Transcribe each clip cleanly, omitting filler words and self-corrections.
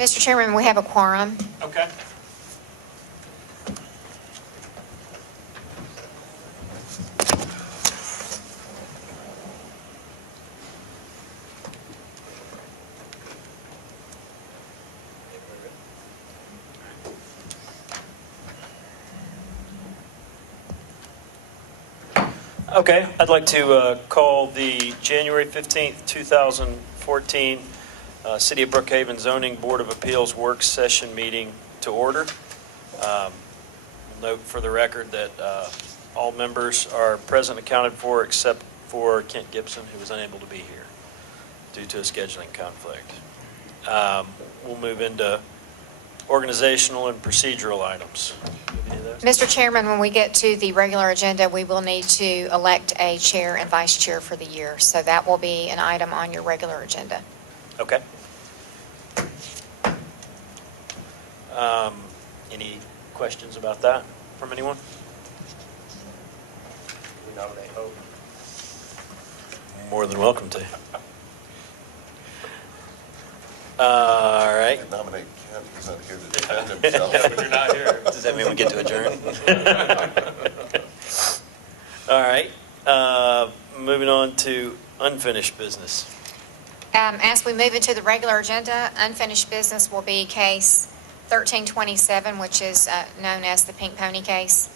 Mr. Chairman, we have a quorum. Okay. Okay, I'd like to call the January 15th, 2014 City of Brookhaven Zoning Board of Appeals work session meeting to order. Note for the record that all members are present and accounted for except for Kent Gibson, who was unable to be here due to a scheduling conflict. We'll move into organizational and procedural items. Mr. Chairman, when we get to the regular agenda, we will need to elect a chair and vice chair for the year. So that will be an item on your regular agenda. Okay. Any questions about that from anyone? We nominate Hope. More than welcome to. All right. I nominate Kent. He's not here to defend himself. Yeah, but you're not here. Does that mean we get to adjourn? All right. Moving on to unfinished business. As we move into the regular agenda, unfinished business will be case 1327, which is known as the Pink Pony case.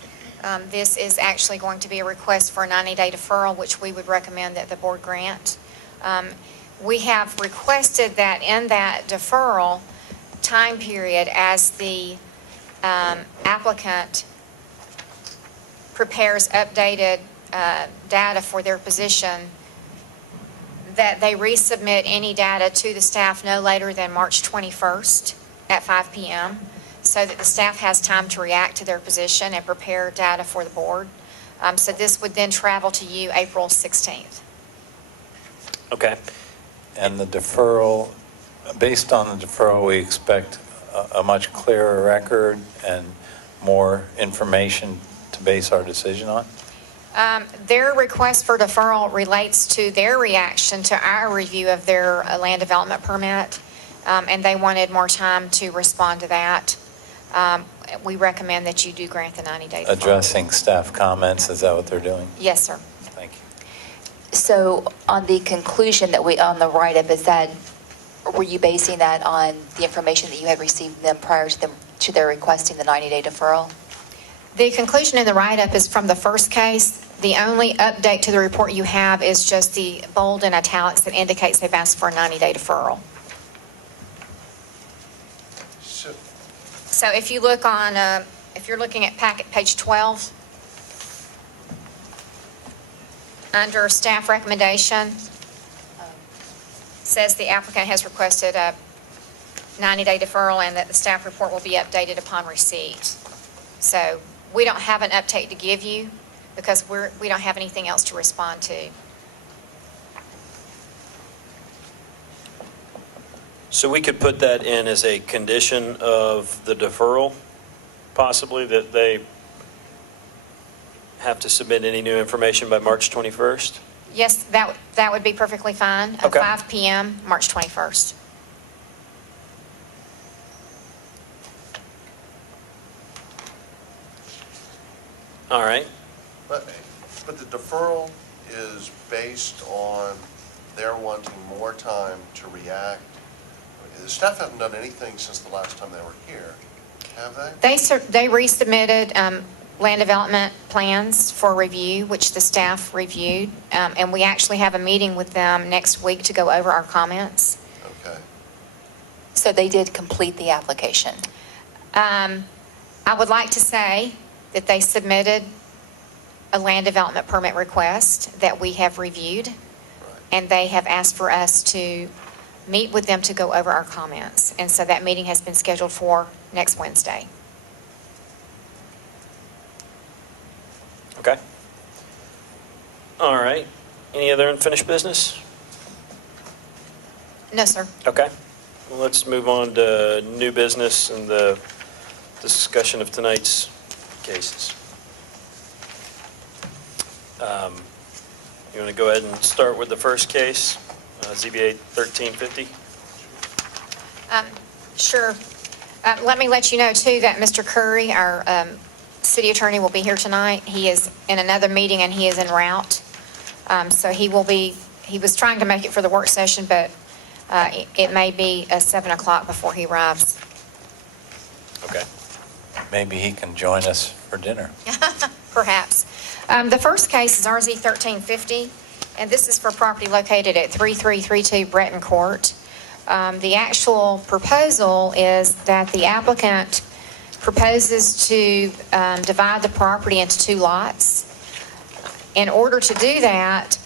This is actually going to be a request for a 90-day deferral, which we would recommend that the board grant. We have requested that in that deferral time period, as the applicant prepares updated data for their position, that they resubmit any data to the staff no later than March 21st at 5 p.m. so that the staff has time to react to their position and prepare data for the board. So this would then travel to you April 16th. Okay. And the deferral, based on the deferral, we expect a much clearer record and more information to base our decision on? Their request for deferral relates to their reaction to our review of their land development permit, and they wanted more time to respond to that. We recommend that you do grant the 90-day deferral. Addressing staff comments, is that what they're doing? Yes, sir. Thank you. So on the conclusion that on the write-up, were you basing that on the information that you had received them prior to their requesting the 90-day deferral? The conclusion in the write-up is from the first case. The only update to the report you have is just the bold and italics that indicates they've asked for a 90-day deferral. So if you look on, if you're looking at packet page 12, under staff recommendation, says the applicant has requested a 90-day deferral and that the staff report will be updated upon receipt. So we don't have an update to give you because we don't have anything else to respond to. So we could put that in as a condition of the deferral, possibly, that they have to submit any new information by March 21st? Yes, that would be perfectly fine. Okay. 5 p.m., March 21st. All right. But the deferral is based on their wanting more time to react. The staff haven't done anything since the last time they were here, have they? They resubmitted land development plans for review, which the staff reviewed, and we actually have a meeting with them next week to go over our comments. Okay. So they did complete the application. I would like to say that they submitted a land development permit request that we have reviewed, and they have asked for us to meet with them to go over our comments. And so that meeting has been scheduled for next Wednesday. Okay. All right. Any other unfinished business? No, sir. Okay. Well, let's move on to new business and the discussion of tonight's cases. You want to go ahead and start with the first case, ZBA 1350? Sure. Let me let you know, too, that Mr. Curry, our city attorney, will be here tonight. He is in another meeting, and he is en route. So he was trying to make it for the work session, but it may be 7 o'clock before he arrives. Okay. Maybe he can join us for dinner. Perhaps. The first case is RZ 1350, and this is for property located at 3332 Breton Court. The actual proposal is that the applicant proposes to divide the property into 2 lots. In order to do that,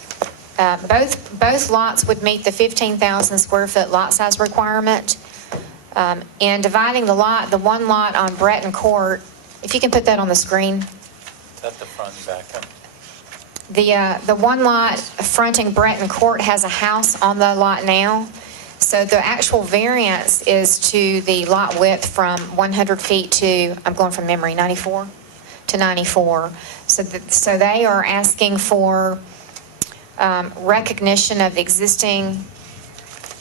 both lots would meet the 15,000 square foot lot size requirement. In dividing the one lot on Breton Court, if you can put that on the screen. Is that the front and back up? The one lot fronting Breton Court has a house on the lot now. So the actual variance is to the lot width from 100 feet to, I'm going from memory, 94 to 94. So they are asking for recognition of the existing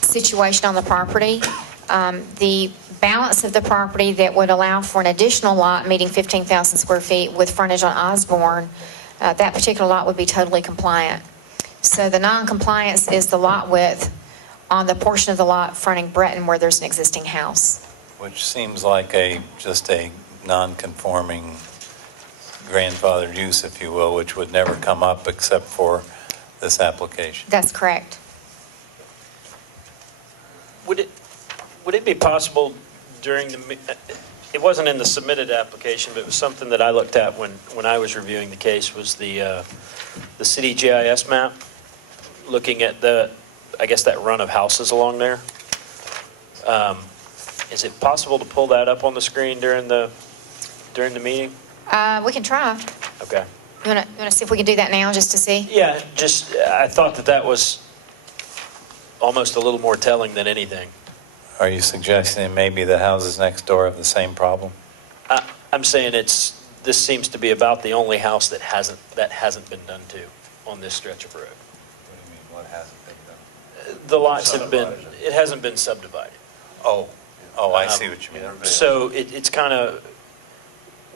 situation on the property. The balance of the property that would allow for an additional lot meeting 15,000 square feet with frontage on Osborne, that particular lot would be totally compliant. So the non-compliance is the lot width on the portion of the lot fronting Breton where there's an existing house. Which seems like just a non-conforming grandfathered use, if you will, which would never come up except for this application. That's correct. Would it be possible during it wasn't in the submitted application, but it was something that I looked at when I was reviewing the case, was the city GIS map, looking at I guess that run of houses along there. Is it possible to pull that up on the screen during the meeting? We can try. Okay. You want to see if we can do that now just to see? Yeah, I thought that was almost a little more telling than anything. Are you suggesting maybe the houses next door have the same problem? I'm saying this seems to be about the only house that hasn't been done to on this stretch of road. What do you mean, what hasn't been done? The lots it hasn't been subdivided. Oh, I see what you mean. So it's kind of,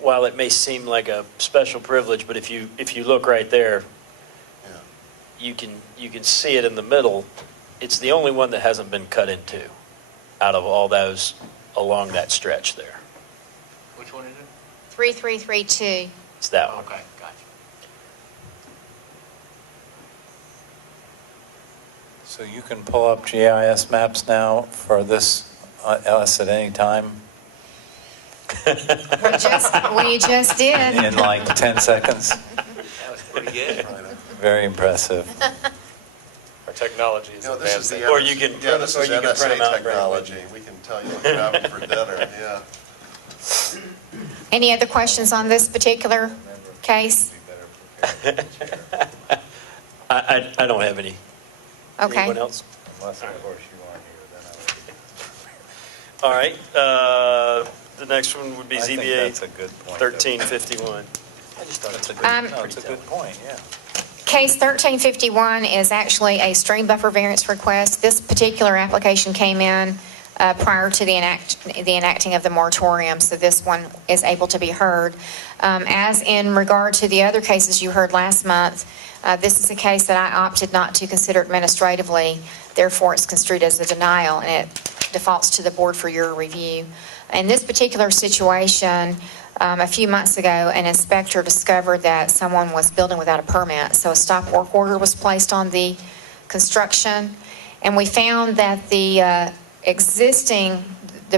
while it may seem like a special privilege, but if you look right there, you can see it in the middle. It's the only one that hasn't been cut into out of all those along that stretch there. Which one is it? 3332. It's that one. Okay, gotcha. So you can pull up GIS maps now for us at any time We just did. in like 10 seconds? That was pretty good. Very impressive. Our technology is This is advancing. the Or you can- yeah, this or is you can print 'em out NSA and bring 'em with technology. We can tell you what you're having for dinner, yeah. Any other questions on this particular case? I don't have any. Okay. Anyone else? Unless, of course, you aren't here, then All right. The next one would be I think ZBA that's a good point. 1351. That's a It's a good point, yeah. Case 1351 is actually a stream buffer variance request. This particular application came in prior to the enacting of the moratorium, so this one is able to be heard. As in regard to the other cases you heard last month, this is a case that I opted not to consider administratively, therefore it's construed as a denial, and it defaults to the board for your review. In this particular situation, a few months ago, an inspector discovered that someone was building without a permit, so a stop work order was placed on the construction, and we found that the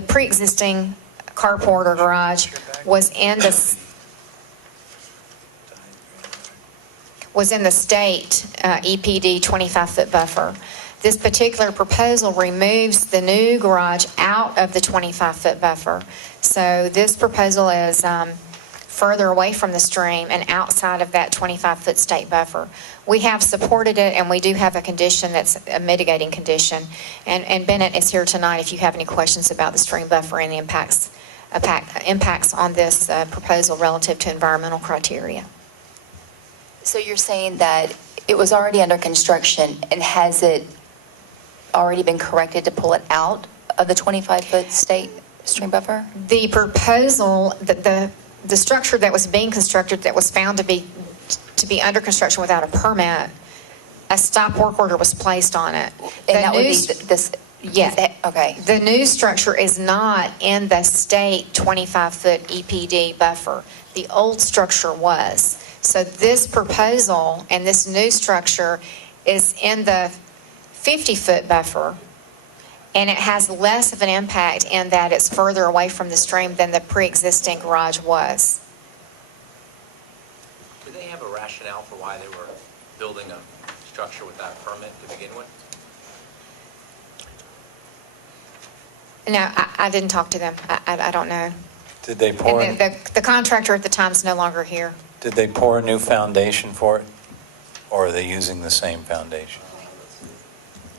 pre-existing carport or garage was in the state EPD 25-foot buffer. This particular proposal removes the new garage out of the 25-foot buffer. So this proposal is further away from the stream and outside of that 25-foot state buffer. We have supported it, and we do have a condition that's a mitigating condition. And Bennett is here tonight if you have any questions about the stream buffer and the impacts on this proposal relative to environmental criteria. So you're saying that it was already under construction, and has it already been corrected to pull it out of the 25-foot state stream buffer? The proposal, the structure that was being constructed, that was found to be under construction without a permit, a stop work order was placed on it. And that would be The new- this, Yeah. okay. The new structure is not in the state 25-foot EPD buffer. The old structure was. So this proposal and this new structure is in the 50-foot buffer, and it has less of an impact in that it's further away from the stream than the pre-existing garage was. Do they have a rationale for why they were building a structure without a permit to begin with? No, I didn't talk to them. I don't know. Did they pour, And the contractor at the time is no longer here. did they pour a new foundation for it? Or are they using the same foundation?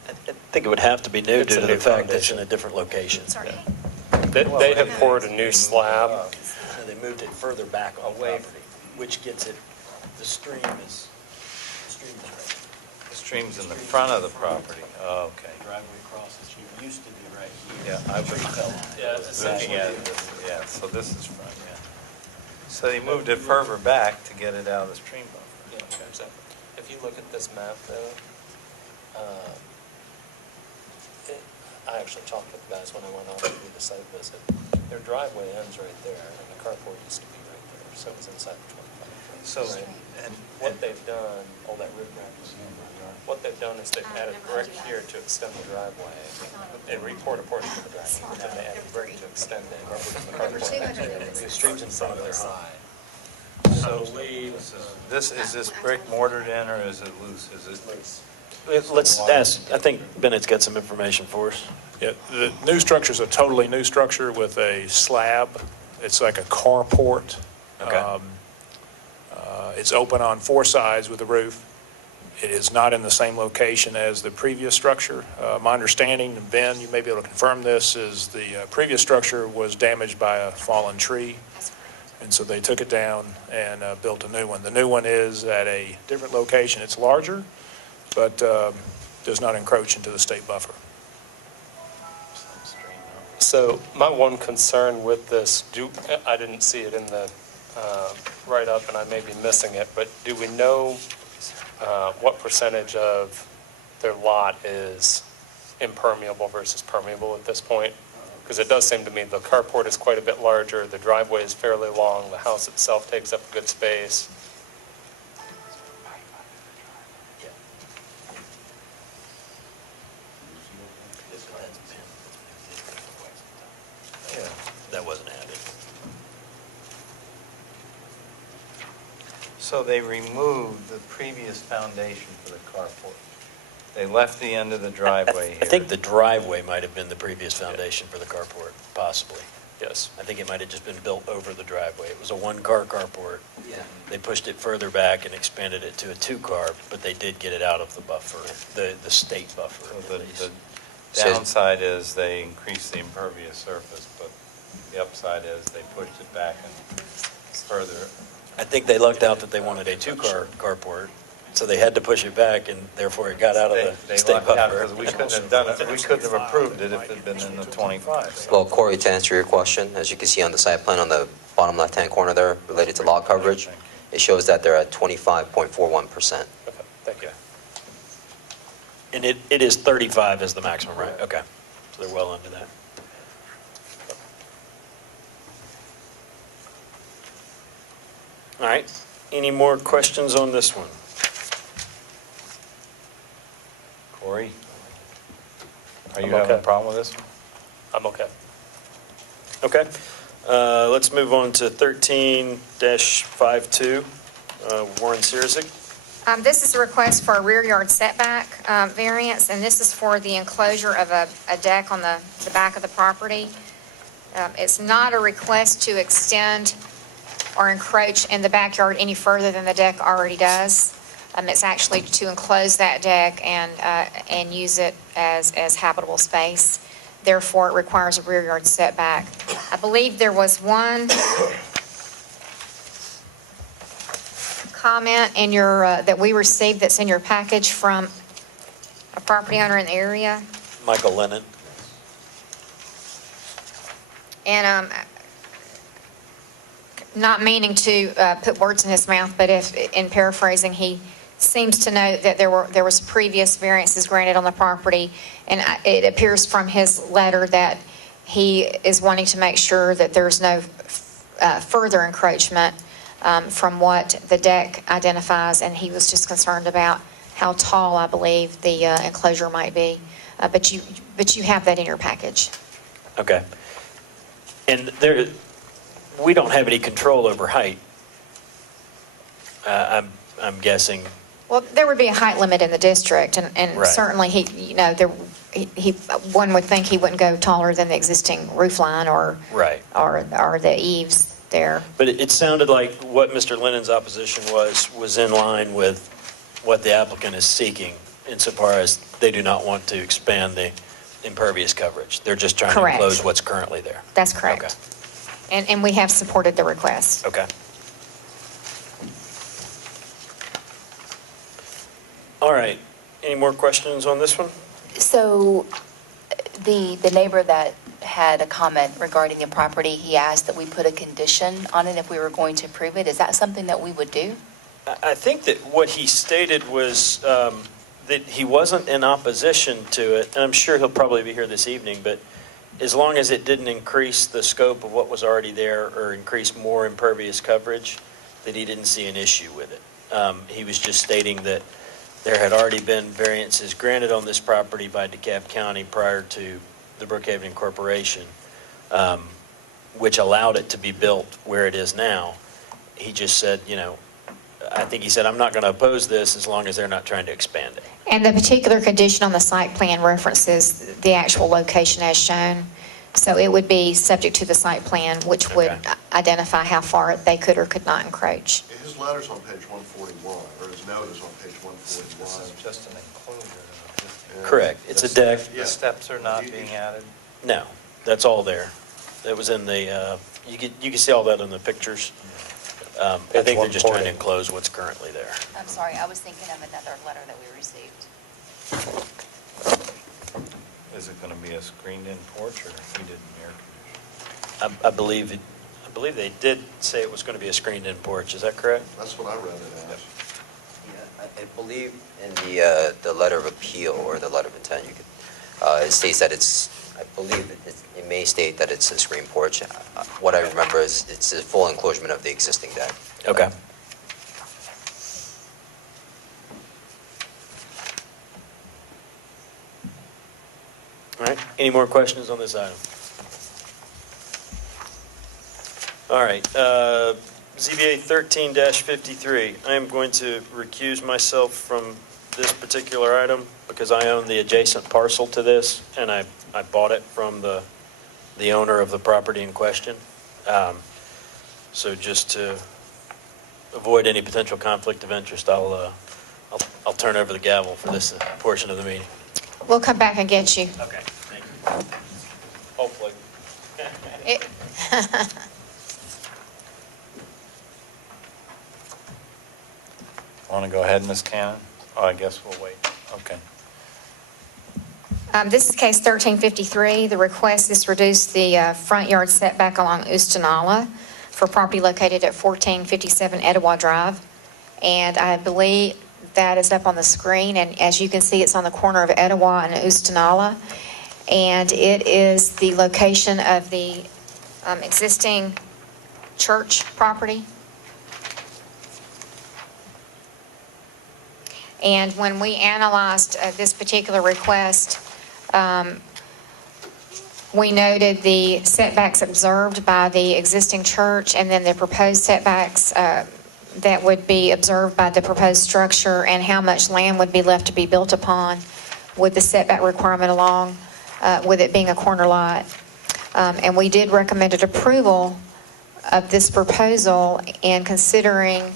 I think it would have to be new It's due a to new the fact that it's foundation. in a different location. Sorry. They have poured a new slab. So they moved it further back away, which gets it, the stream is right. The stream's in the front of the property. Oh, okay. Driveway across the street used to be right here. Yeah, I was Yeah, it's looking at it, yeah, so this is front, yeah. So they moved it further back to get it out of the stream buffer. Yeah, exactly. If you look at this map though, I actually talked with the guys when I went out to do the site visit. Their driveway ends right there, and the carport used to be right there, so it was inside the 25 feet. So, right? and What they've done, all that riprap is in the yard. What they've done is they've added brick here to extend the driveway. They report a portion of the driveway, but then they added brick to extend it. The stream's in front of their side. so this, is this brick mortared in or is it loose? Is it? Let's ask, I think Bennett's got some information for us. Yeah, the new structure is a totally new structure with a slab. It's like a carport. Okay. It's open on 4 sides with a roof. It is not in the same location as the previous structure. My understanding, and Ben, you may be able to confirm this, is the previous structure was damaged by a fallen tree. And so they took it down and built a new one. The new one is at a different location. It's larger, but does not encroach into the state buffer. So my one concern with this, I didn't see it in the write-up, and I may be missing it, but do we know what percentage of their lot is impermeable versus permeable at this point? Because it does seem to me the carport is quite a bit larger, the driveway is fairly long, the house itself takes up a good space. Yeah, that wasn't added. So they removed the previous foundation for the carport. They left the end of the driveway here. I think the driveway might have been the previous foundation for the carport, possibly. Yes. I think it might have just been built over the driveway. It was a 1-car carport. Yeah. They pushed it further back and expanded it to a 2-car, but they did get it out of the buffer, the state buffer. So at least. the downside is they increased the impervious surface, but the upside is they pushed it back and further. I think they lucked out that they wanted a 2-car carport, so they had to push it back, and therefore it got out of the They state lucked out buffer. because we couldn't have done it, we couldn't have approved it if it had been in the 25. Well, Corey, to answer your question, as you can see on the site plan on the bottom left-hand corner there, related to lot coverage, it shows that they're at 25.41%. Okay, thank you. And it is 35 is the maximum, right? Okay, so they're well under that. All right, any more questions on this one? Corey? Are you I'm having a okay. problem with this one? I'm okay. Okay, let's move on to 13-52, Warren Sirzik. This is a request for a rear yard setback variance, and this is for the enclosure of a deck on the back of the property. It's not a request to extend or encroach in the backyard any further than the deck already does. It's actually to enclose that deck and use it as habitable space. Therefore, it requires a rear yard setback. I believe there was one comment in your, that we received that's in your package from a property owner in the area. Michael Lennon. And not meaning to put words in his mouth, but if, in paraphrasing, he seems to know that there was previous variances granted on the property, and it appears from his letter that he is wanting to make sure that there's no further encroachment from what the deck identifies, and he was just concerned about how tall, I believe, the enclosure might be. But you have that in your package. Okay. And there, we don't have any control over height. I'm guessing. Well, there would be a height limit in the district, and Right. certainly one would think he wouldn't go taller than the existing roof line or Right. or the eaves there. But it sounded like what Mr. Lennon's opposition was in line with what the applicant is seeking insofar as they do not want to expand the impervious coverage. They're just trying Correct. to enclose what's currently there. That's correct. And we have supported the request. Okay. All right. Any more questions on this one? So the neighbor that had a comment regarding the property, he asked that we put a condition on it if we were going to approve it. Is that something that we would do? I think that what he stated was that he wasn't in opposition to it, and I'm sure he'll probably be here this evening, but as long as it didn't increase the scope of what was already there or increase more impervious coverage, that he didn't see an issue with it. He was just stating that there had already been variances granted on this property by DeKalb County prior to the Brookhaven Corporation, which allowed it to be built where it is now. He just said, I think he said, I'm not going to oppose this as long as they're not trying to expand it. And the particular condition on the site plan references the actual location as shown. So it would be subject to the site plan, which would Okay. identify how far they could or could not encroach. His letter's on page 141, or his note is on page 141. This is just an enclosure. Correct. It's a deck. Yeah. The steps are not being added. No, that's all there. That was in the, you can see all that in the pictures. I think they're just trying to enclose what's currently there. I'm sorry, I was thinking of another letter that we received. Is it going to be a screened-in porch or heated and air conditioned? I believe they did say it was going to be a screened-in porch. Is that correct? That's what I read it as. Yeah, I believe in the letter of appeal or the letter of intent, it states that I believe it may state that it's a screen porch. What I remember is it's a full enclosure of the existing deck. Okay. All right, any more questions on this item? All right, ZBA 13-53. I am going to recuse myself from this particular item because I own the adjacent parcel to this, and I bought it from the owner of the property in question. So just to avoid any potential conflict of interest, I'll turn over the gavel for this portion of the meeting. We'll come back and get you. Okay, thank you. Hopefully. It- Want to go ahead, Ms. Cannon? Oh, I guess we'll wait. Okay. This is case 1353. The request is to reduce the front yard setback along Oostanala for property located at 1457 Etowah Drive. And I believe that is up on the screen. And as you can see, it's on the corner of Etowah and Oostanala. And it is the location of the existing church property. And when we analyzed this particular request, we noted the setbacks observed by the existing church and then the proposed setbacks that would be observed by the proposed structure and how much land would be left to be built upon with the setback requirement along, with it being a corner lot. And we did recommended approval of this proposal and considering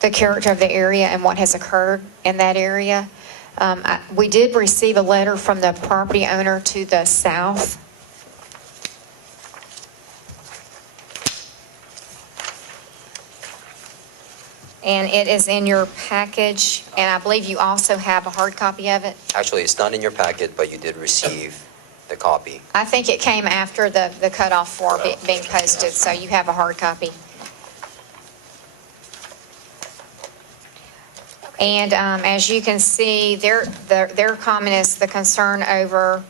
the character of the area and what has occurred in that area. We did receive a letter from the property owner to the south. And it is in your package, and I believe you also have a hard copy of it. Actually, it's not in your packet, but you did receive the copy. I think it came after the cutoff for being posted, so you have a hard copy. And as you can see, their comment is the concern over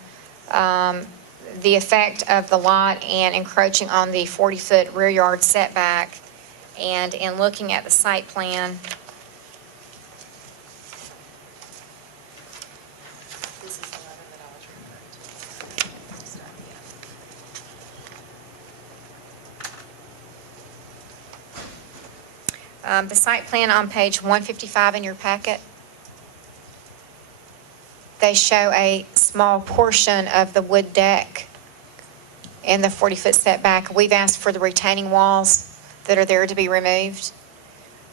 the effect of the lot and encroaching on the 40-foot rear yard setback. And in looking at the site plan, This is the letter that I was referring to. the site plan on page 155 in your packet, they show a small portion of the wood deck in the 40-foot setback. We've asked for the retaining walls that are there to be removed,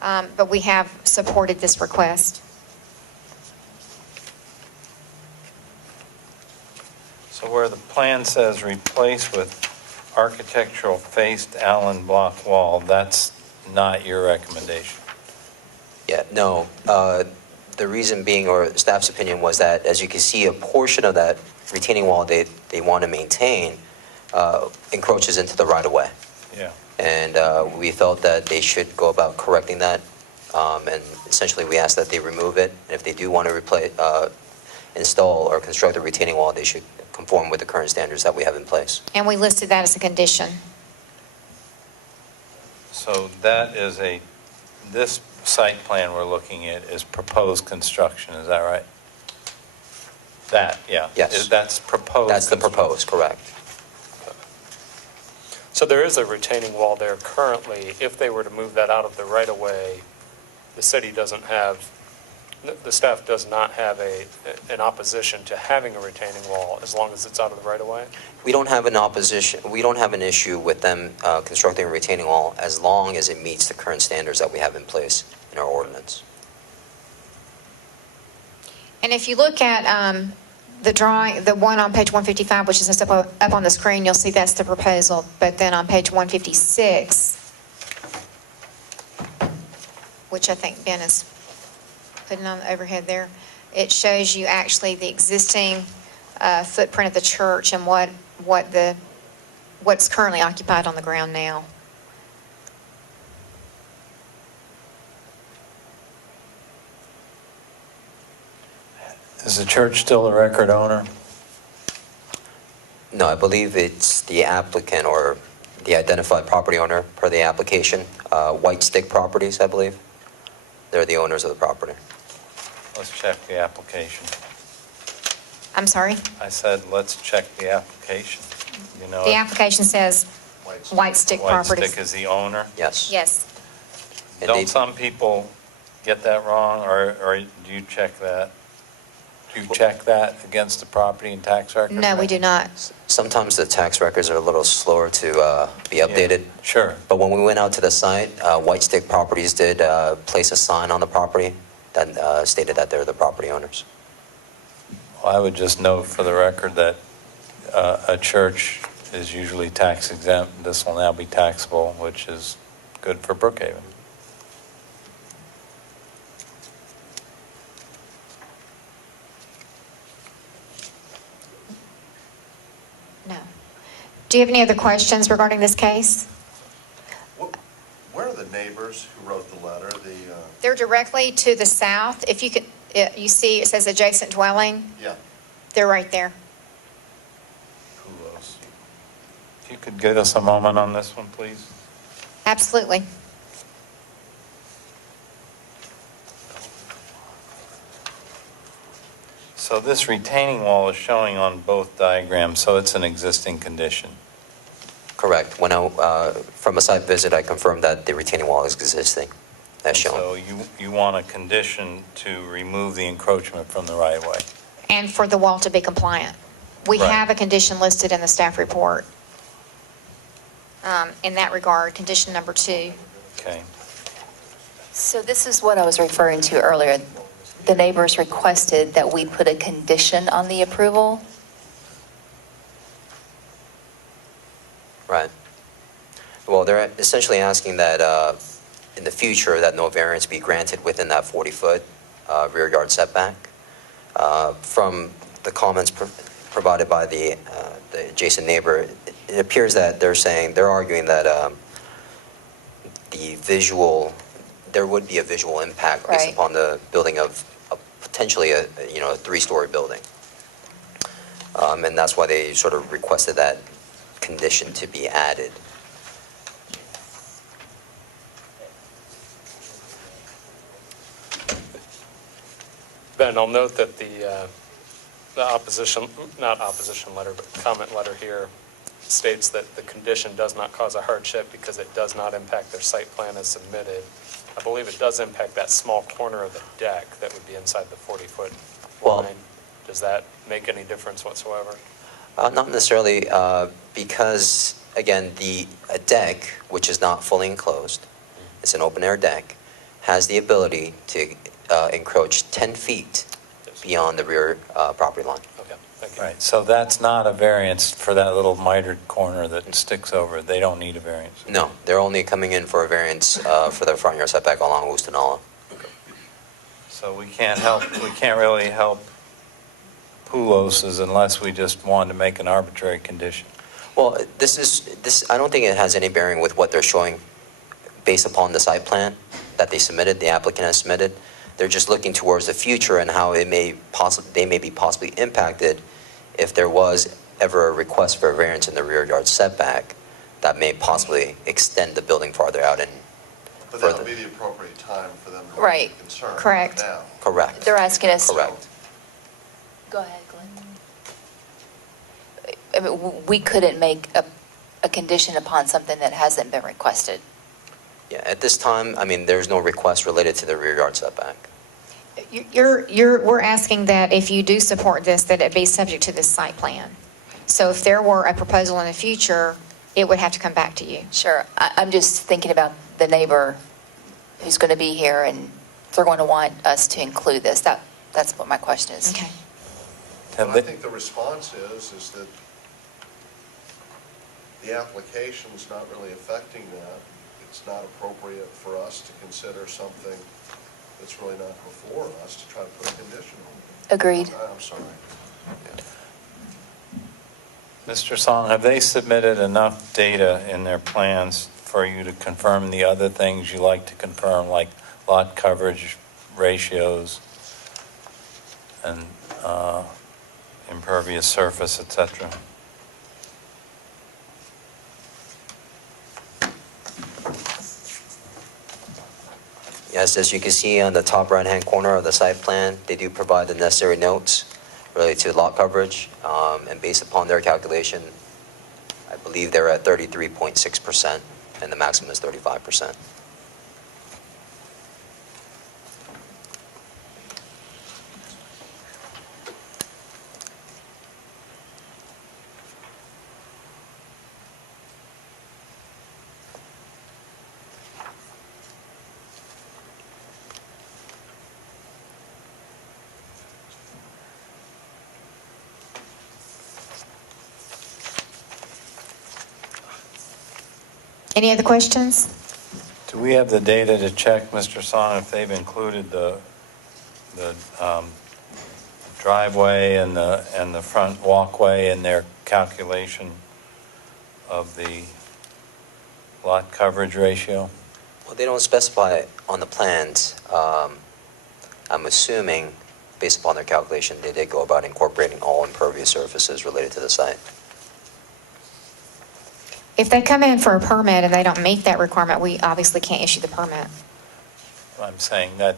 but we have supported this request. So where the plan says replace with architectural faced Allen block wall, that's not your recommendation? Yeah, no. The reason being, or staff's opinion, was that, as you can see, a portion of that retaining wall they want to maintain encroaches into the right-of-way. Yeah. And we felt that they should go about correcting that. And essentially, we asked that they remove it. And if they do want to install or construct a retaining wall, they should conform with the current standards that we have in place. And we listed that as a condition. So that is this site plan we're looking at is proposed construction, is that right? That, yeah. Yes. That's proposed. That's the construction. proposed, correct. So there is a retaining wall there currently. If they were to move that out of the right-of-way, the city doesn't have, the staff does not have an opposition to having a retaining wall as long as it's out of the right-of-way? We don't have an opposition, we don't have an issue with them constructing a retaining wall as long as it meets the current standards that we have in place in our ordinance. And if you look at the drawing, the one on page 155, which is up on the screen, you'll see that's the proposal. But then on page 156, which I think Ben is putting on the overhead there, it shows you actually the existing footprint of the church and what's currently occupied on the ground now. Is the church still a record owner? No, I believe it's the applicant or the identified property owner per the application. White Stick Properties, I believe. They're the owners of the property. Let's check the application. I'm sorry? I said, let's check the application. You know, The application says White Stick White Properties. Stick is the owner. Yes. Yes. And Don't they- some people get that wrong, or do you check that? Do you check that against the property and tax record? No, we do not. Sometimes the tax records are a little slower to be updated. Yeah, sure. But when we went out to the site, White Stick Properties did place a sign on the property that stated that they're the property owners. Well, I would just note for the record that a church is usually tax exempt. This will now be taxable, which is good for Brookhaven. No. Do you have any other questions regarding this case? Where are the neighbors who wrote the letter? They're directly to the south. If you could, you see it says adjacent dwelling. Yeah. They're right there. Who else? If you could give us a moment on this one, please. Absolutely. So this retaining wall is showing on both diagrams, so it's an existing condition. Correct. When from a site visit, I confirmed that the retaining wall is existing, as shown. So you want a condition to remove the encroachment from the right of way? And for the wall to be compliant. We Right. have a condition listed in the staff report. In that regard, condition number 2. Okay. So this is what I was referring to earlier. The neighbors requested that we put a condition on the approval. Right. Well, they're essentially asking that in the future that no variance be granted within that 40-foot rear yard setback. From the comments provided by the adjacent neighbor, it appears that they're arguing that there would be a visual impact based Right. upon the building of potentially a 3-story building. And that's why they sort of requested that condition to be added. Ben, I'll note that the opposition, not opposition letter, but comment letter here states that the condition does not cause a hardship because it does not impact their site plan as submitted. I believe it does impact that small corner of the deck that would be inside the 40-foot Well- line. Does that make any difference whatsoever? Not necessarily, because, again, a deck, which is not fully enclosed, it's an open-air deck, has the ability to encroach 10 feet beyond the rear property line. Okay, thank you. Right, so that's not a variance for that little mitered corner that sticks over. They don't need a variance. No, they're only coming in for a variance for their front yard setback along Oostanala. So we can't really help Poulos's unless we just wanted to make an arbitrary condition. Well, I don't think it has any bearing with what they're showing based upon the site plan that they submitted, the applicant has submitted. They're just looking towards the future and how they may be possibly impacted if there was ever a request for a variance in the rear yard setback that may possibly extend the building farther out and But that would further. be the appropriate time for them to Right. raise concern. Correct. Now. Correct. They're asking us. Correct. Go ahead, Glenn. I mean, we couldn't make a condition upon something that hasn't been requested. Yeah, at this time, I mean, there's no request related to the rear yard setback. We're asking that if you do support this, that it be subject to this site plan. So if there were a proposal in the future, it would have to come back to you. Sure, I'm just thinking about the neighbor who's going to be here, and they're going to want us to include this. That's what my question is. Okay. Have But I they- think the response is that the application's not really affecting that. It's not appropriate for us to consider something that's really not before us to try to put a condition on it. Agreed. I'm sorry. Mr. Song, have they submitted enough data in their plans for you to confirm the other things you like to confirm, like lot coverage ratios and impervious surface, et cetera? Yes, as you can see on the top right-hand corner of the site plan, they do provide the necessary notes related to lot coverage, and based upon their calculation, I believe they're at 33.6%, and the maximum is 35%. Any other questions? Do we have the data to check, Mr. Song, if they've included the driveway and the front walkway in their calculation of the lot coverage ratio? Well, they don't specify on the plans. I'm assuming, based upon their calculation, they did go about incorporating all impervious surfaces related to the site. If they come in for a permit and they don't meet that requirement, we obviously can't issue the permit. I'm saying that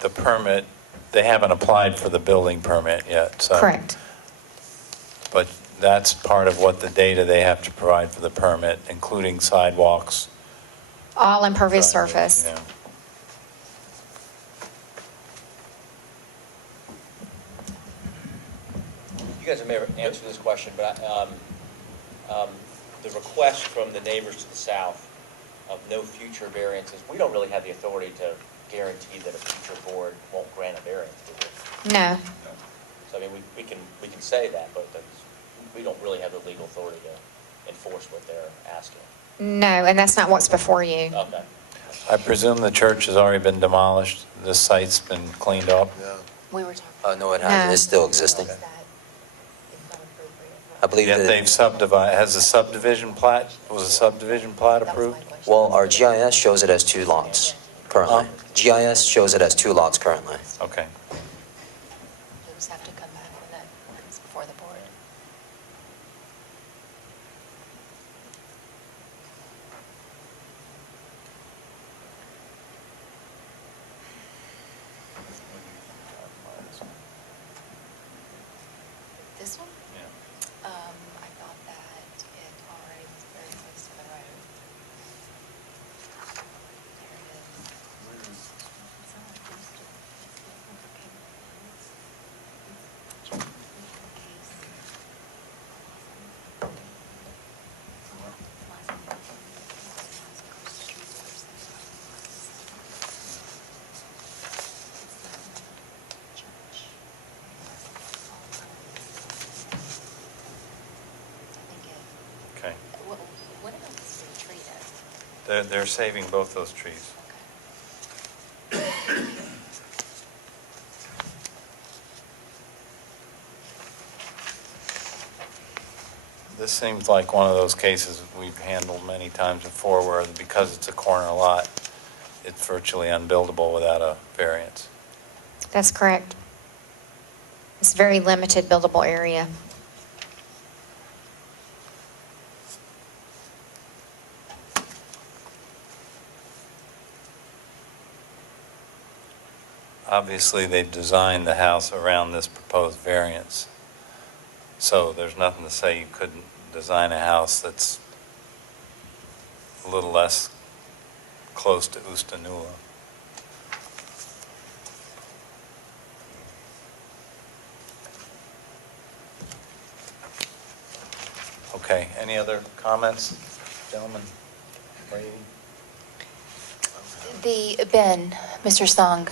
the permit, they haven't applied for the building permit yet, so. Correct. But that's part of what the data they have to provide for the permit, including sidewalks. All impervious driveways, surface. yeah. You guys may have answered this question, but the request from the neighbors to the south of no future variances, we don't really have the authority to guarantee that a future board won't grant a variance, do we? No. So, I mean, we can say that, but we don't really have the legal authority to enforce what they're asking. No, and that's not what's before you. Okay. I presume the church has already been demolished, the site's been cleaned up? Yeah. We were talking. No, it hasn't. It's still existing. That I believe Yet that. they've subdivided, was a subdivision plat approved? Well, our GIS shows it as 2 lots currently. Huh? GIS shows it as 2 lots currently. Okay. You'll just have to come back when that comes before the board. This one? Yeah. I thought that it already was very close to the road. There it is. It's not like these two. It's the Okay. What about this big tree there? They're saving both those trees. This seems like one of those cases we've handled many times before where because it's a corner lot, it's virtually unbuildable without a variance. That's correct. It's a very limited buildable area. Obviously, they've designed the house around this proposed variance. So there's nothing to say you couldn't design a house that's a little less close to Ustanula. Okay, any other comments, gentlemen? Lady? Ben, Mr. Song,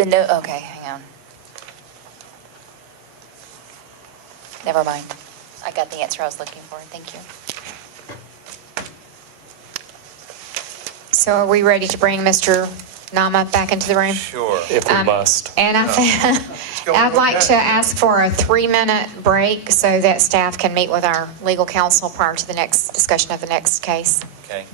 okay, hang on. Never mind. I got the answer I was looking for. Thank you. So are we ready to bring Mr. Nama back into the room? Sure. If we must. And go I'd on like ahead. to ask for a 3-minute break so that staff can meet with our legal counsel prior to the next discussion of the next case. Okay.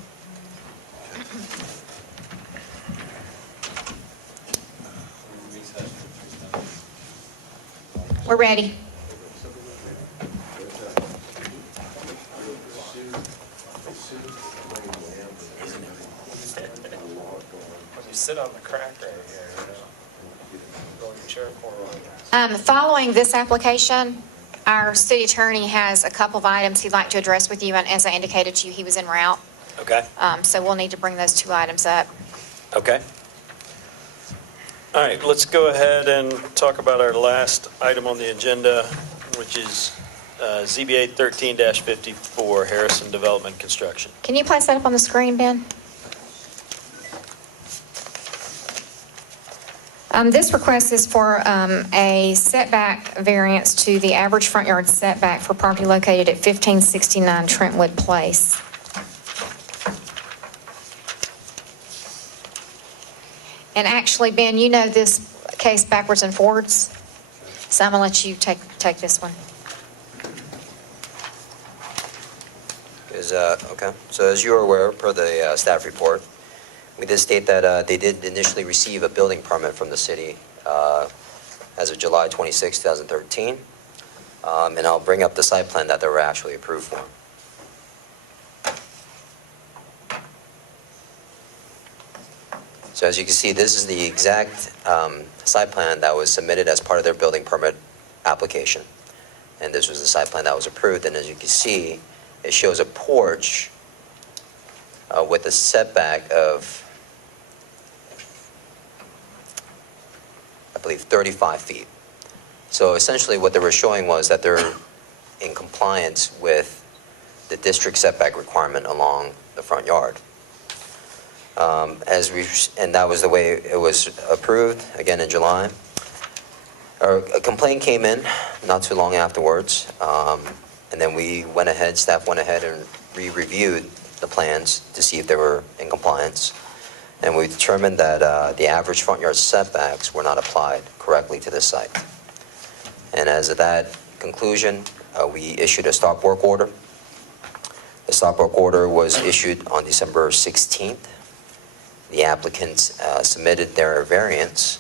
We're ready. When you sit on the crack right here, go in your chair for a while. Following this application, our city attorney has a couple of items he'd like to address with you, and as I indicated to you, he was en route. Okay, So we'll need to bring those 2 items up. okay. All right, let's go ahead and talk about our last item on the agenda, which is ZBA 13-54, Harrison Development Construction. Can you place that up on the screen, Ben? This request is for a setback variance to the average front yard setback for property located at 1569 Trentwood Place. And actually, Ben, you know this case backwards and forwards, so I'm going to let you take this one. Okay, so as you are aware, per the staff report, we did state that they did initially receive a building permit from the city as of July 26, 2013. And I'll bring up the site plan that they were actually approved for. So as you can see, this is the exact site plan that was submitted as part of their building permit application. And this was the site plan that was approved, and as you can see, it shows a porch with a setback of, I believe, 35 feet. So essentially what they were showing was that they're in compliance with the district setback requirement along the front yard. And that was the way it was approved, again in July. A complaint came in not too long afterwards, and then staff went ahead and re-reviewed the plans to see if they were in compliance. And we determined that the average front yard setbacks were not applied correctly to this site. And as of that conclusion, we issued a stop work order. The stop work order was issued on December 16th. The applicants submitted their variance,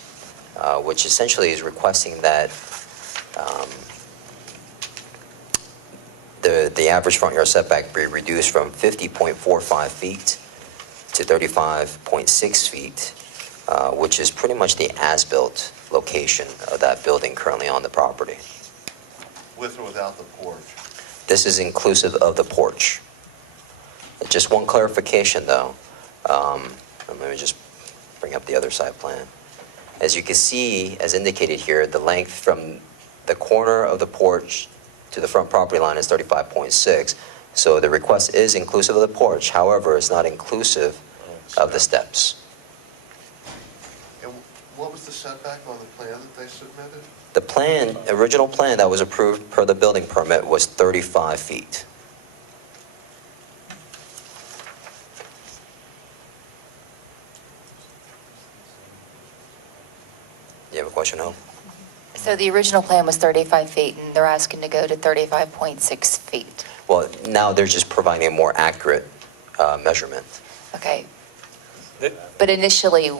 which essentially is requesting that the average front yard setback be reduced from 50.45 feet to 35.6 feet, which is pretty much the as-built location of that building currently on the property. With or without the porch? This is inclusive of the porch. Just one clarification, though. Let me just bring up the other side plan. As you can see, as indicated here, the length from the corner of the porch to the front property line is 35.6. So the request is inclusive of the porch. However, it's not inclusive of the steps. And what was the setback on the plan that they submitted? The plan, original plan that was approved per the building permit was 35 feet. You have a question, Hope? So the original plan was 35 feet, and they're asking to go to 35.6 feet. Well, now they're just providing a more accurate measurement. Okay. The- But initially,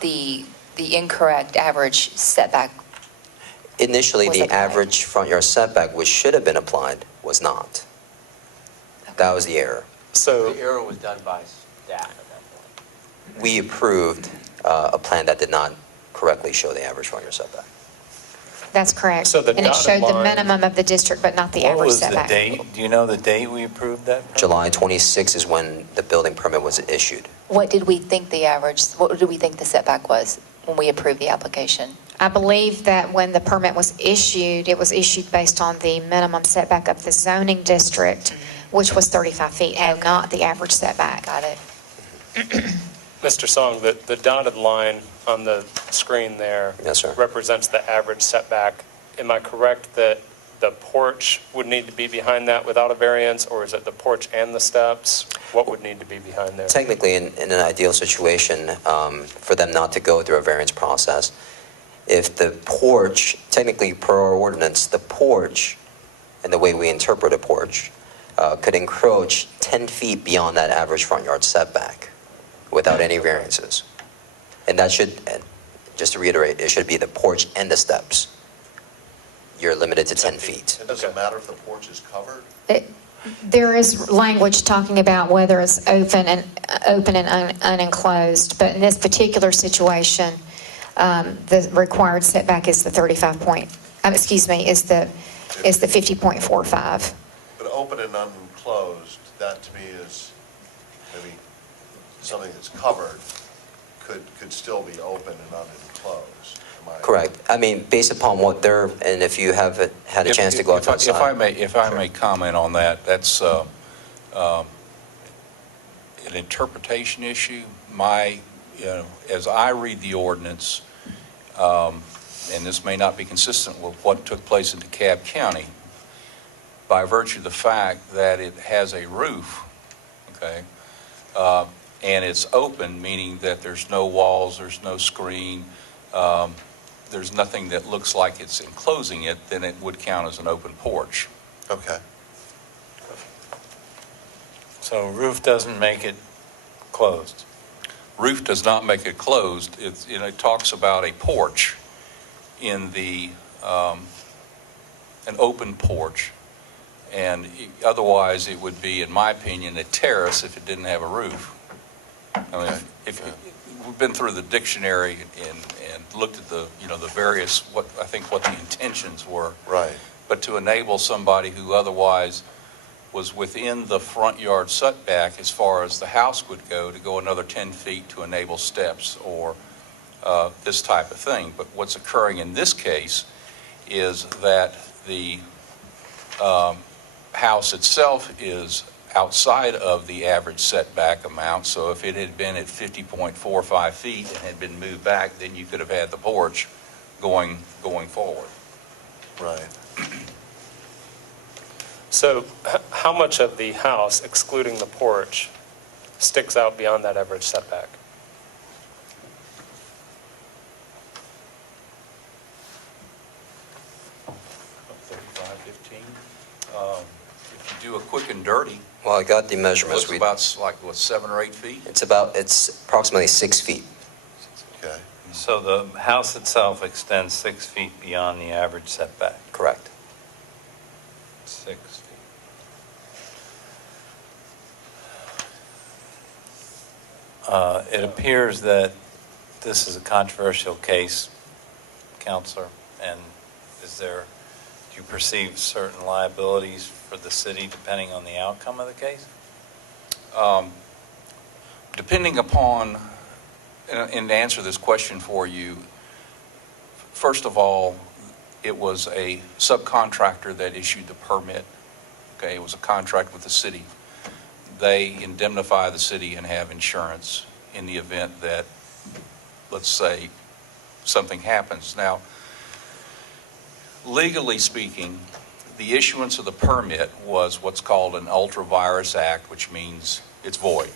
the incorrect average setback, Initially, Was the applied. average front yard setback, which should have been applied, was not. That was the error. So, The error was done by staff at that point. We approved a plan that did not correctly show the average front yard setback. That's correct. So the And it dotted showed the line- minimum of the district, but not the What average was the setback. date? Do you know the date we approved that? permit? July 26 is when the building permit was issued. what did we think the setback was when we approved the application? I believe that when the permit was issued, it was issued based on the minimum setback of the zoning district, which was 35 feet, and not the average setback. Got it. Mr. Song, the dotted line on the screen there Yes, sir. represents the average setback. Am I correct that the porch would need to be behind that without a variance, or is it the porch and the steps? What would need to be behind there? Technically, in an ideal situation, for them not to go through a variance process, if the porch, technically per our ordinance, the porch, and the way we interpret a porch, could encroach 10 feet beyond that average front yard setback without any variances. And that should, just to reiterate, it should be the porch and the steps. You're limited to 10 feet. It doesn't matter if the porch is covered? There is language talking about whether it's open and unenclosed, but in this particular situation, the required setback is the 50.45. But open and unenclosed, that to me is maybe something that's covered could still be open and unenclosed. Am I- Correct. I mean, based upon what they're, and if you have had a chance to go outside. If I may comment on that, that's an interpretation issue. As I read the ordinance, and this may not be consistent with what took place in DeKalb County, by virtue of the fact that it has a roof, okay, and it's open, meaning that there's no walls, there's no screen, there's nothing that looks like it's enclosing it, then it would count as an open porch. Okay. So roof doesn't make it closed. Roof does not make it closed. It talks about a porch in an open porch. And otherwise, it would be, in my opinion, a terrace if it didn't have a roof. I mean, Okay. if we've been through the dictionary and looked at the various, what the intentions were. Right. But to enable somebody who otherwise was within the front yard setback as far as the house would go, to go another 10 feet to enable steps or this type of thing. But what's occurring in this case is that the house itself is outside of the average setback amount. So if it had been at 50.45 feet and had been moved back, then you could have had the porch going forward. Right. So how much of the house, excluding the porch, sticks out beyond that average setback? do a quick and dirty. Well, I got the measurements. Looks about like, what, 7 or 8 feet? It's approximately 6 feet. Okay. So the house itself extends 6 feet beyond the average setback? Correct. 6 feet. It appears that this is a controversial case, Counselor, and do you perceive certain liabilities for the city depending on the outcome of the case? Depending upon, and to answer this question for you, first of all, it was a subcontractor that issued the permit. Okay, it was a contract with the city. They indemnify the city and have insurance in the event that, let's say, something happens. Now, legally speaking, the issuance of the permit was what's called an ultra-virus act, which means it's void.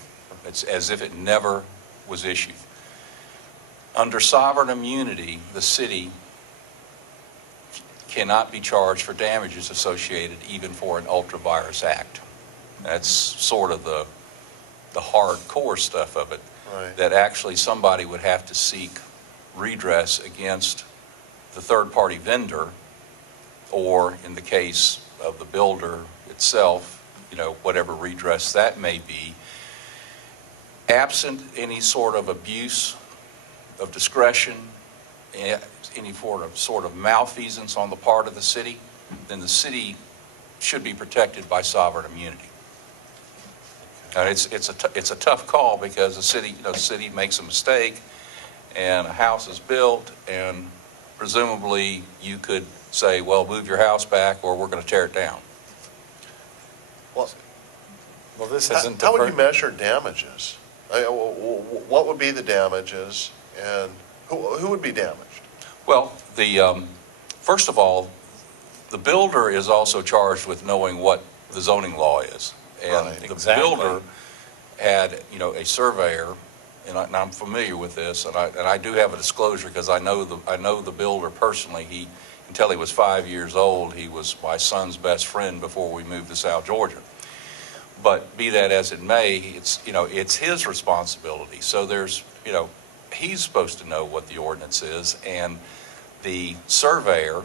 It's as if it never was issued. Under sovereign immunity, the city cannot be charged for damages associated even for an ultra-virus act. That's sort of the hardcore stuff of it. Right. That actually somebody would have to seek redress against the third-party vendor, or in the case of the builder itself, whatever redress that may be. Absent any sort of abuse of discretion, any sort of malfeasance on the part of the city, then the city should be protected by sovereign immunity. And it's a tough call because the city makes a mistake and a house is built, and presumably you could say, well, move your house back or we're going to tear it down. Well, This isn't how would you measure damages? What would be the damages, and who would be damaged? Well, first of all, the builder is also charged with knowing what the zoning law is. And Right. the Exactly. builder had, a surveyor, and I'm familiar with this, and I do have a disclosure because I know the builder personally. Until he was 5 years old, he was my son's best friend before we moved to South Georgia. But be that as it may, it's his responsibility. So he's supposed to know what the ordinance is, and the surveyor,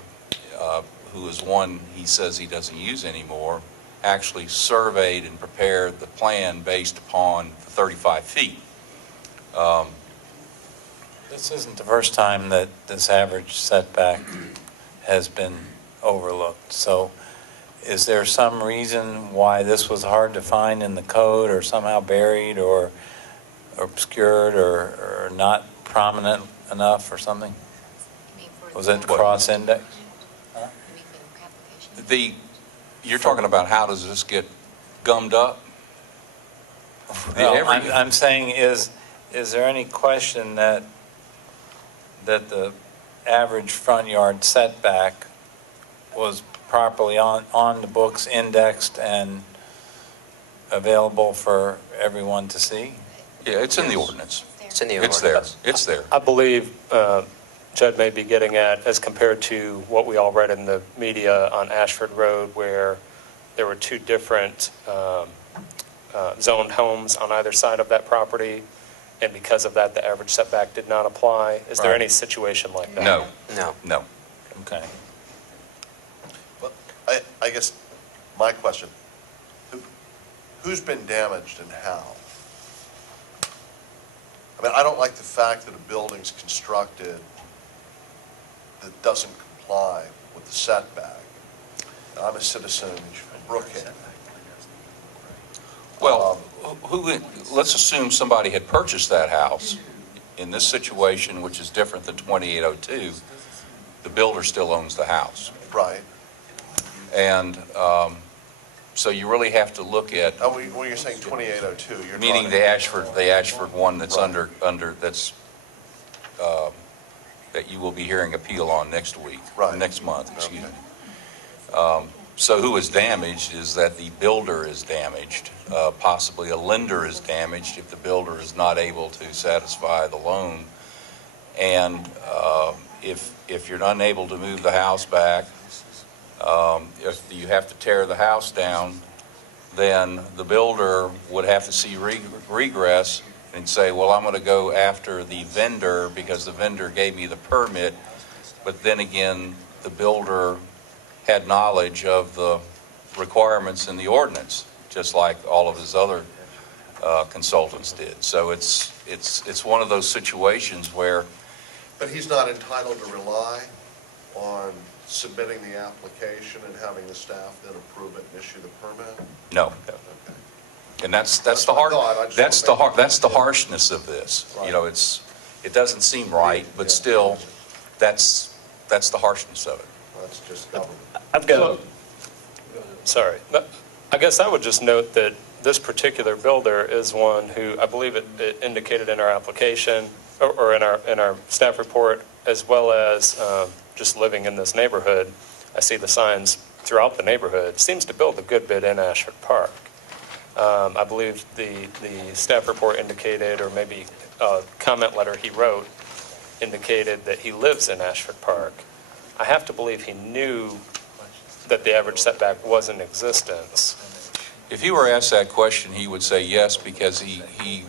who is one he says he doesn't use anymore, actually surveyed and prepared the plan based upon the 35 feet. This isn't the first time that this average setback has been overlooked. So is there some reason why this was hard to find in the code, or somehow buried or obscured or not prominent enough or something? Was it cross-indexed? You're talking about how does this get gummed up? No, I'm saying, is there any question that the average front yard setback was properly on the books, indexed, and available for everyone to see? Yeah, it's in the ordinance. It's in the It's there. ordinance. It's there. I believe Judd may be getting at, as compared to what we all read in the media on Ashford Road, where there were two different zoned homes on either side of that property, and because of that, the average setback did not apply. Is there Right. any situation like that? No, No. no. Okay. Well, I guess my question, who's been damaged and how? I mean, I don't like the fact that a building's constructed that doesn't comply with the setback. I'm a citizen of Brookhaven. Well, let's assume somebody had purchased that house in this situation, which is different than 2802. The builder still owns the house. Right. And so you really have to look at, When you're saying 2802, you're meaning talking... the Ashford one that's Right. that's, that you will be hearing appeal on next month, excuse me. So who is damaged is that the builder is damaged, possibly a lender is damaged if the builder is not able to satisfy the loan. And if you're unable to move the house back, if you have to tear the house down, then the builder would have to see regress and say, well, I'm going to go after the vendor because the vendor gave me the permit. But then again, the builder had knowledge of the requirements in the ordinance, just like all of his other consultants did. So it's one of those situations where, But he's not entitled to rely on submitting the application and having the staff then approve it and issue the permit? no. Okay. And that's That's the what I hard, thought. I just that's wanna the make- that's the harshness of this. Right. You know, it doesn't seem right, Yeah. but still, that's the harshness of it. That's just government. I've got, Sorry. I guess I would just note that this particular builder is one who, I believe it indicated in our application, or in our staff report, as well as just living in this neighborhood, I see the signs throughout the neighborhood, seems to build a good bit in Ashford Park. I believe the staff report indicated, or maybe a comment letter he wrote indicated that he lives in Ashford Park. I have to believe he knew that the average setback was in existence. If he were asked that question, he would say yes, because he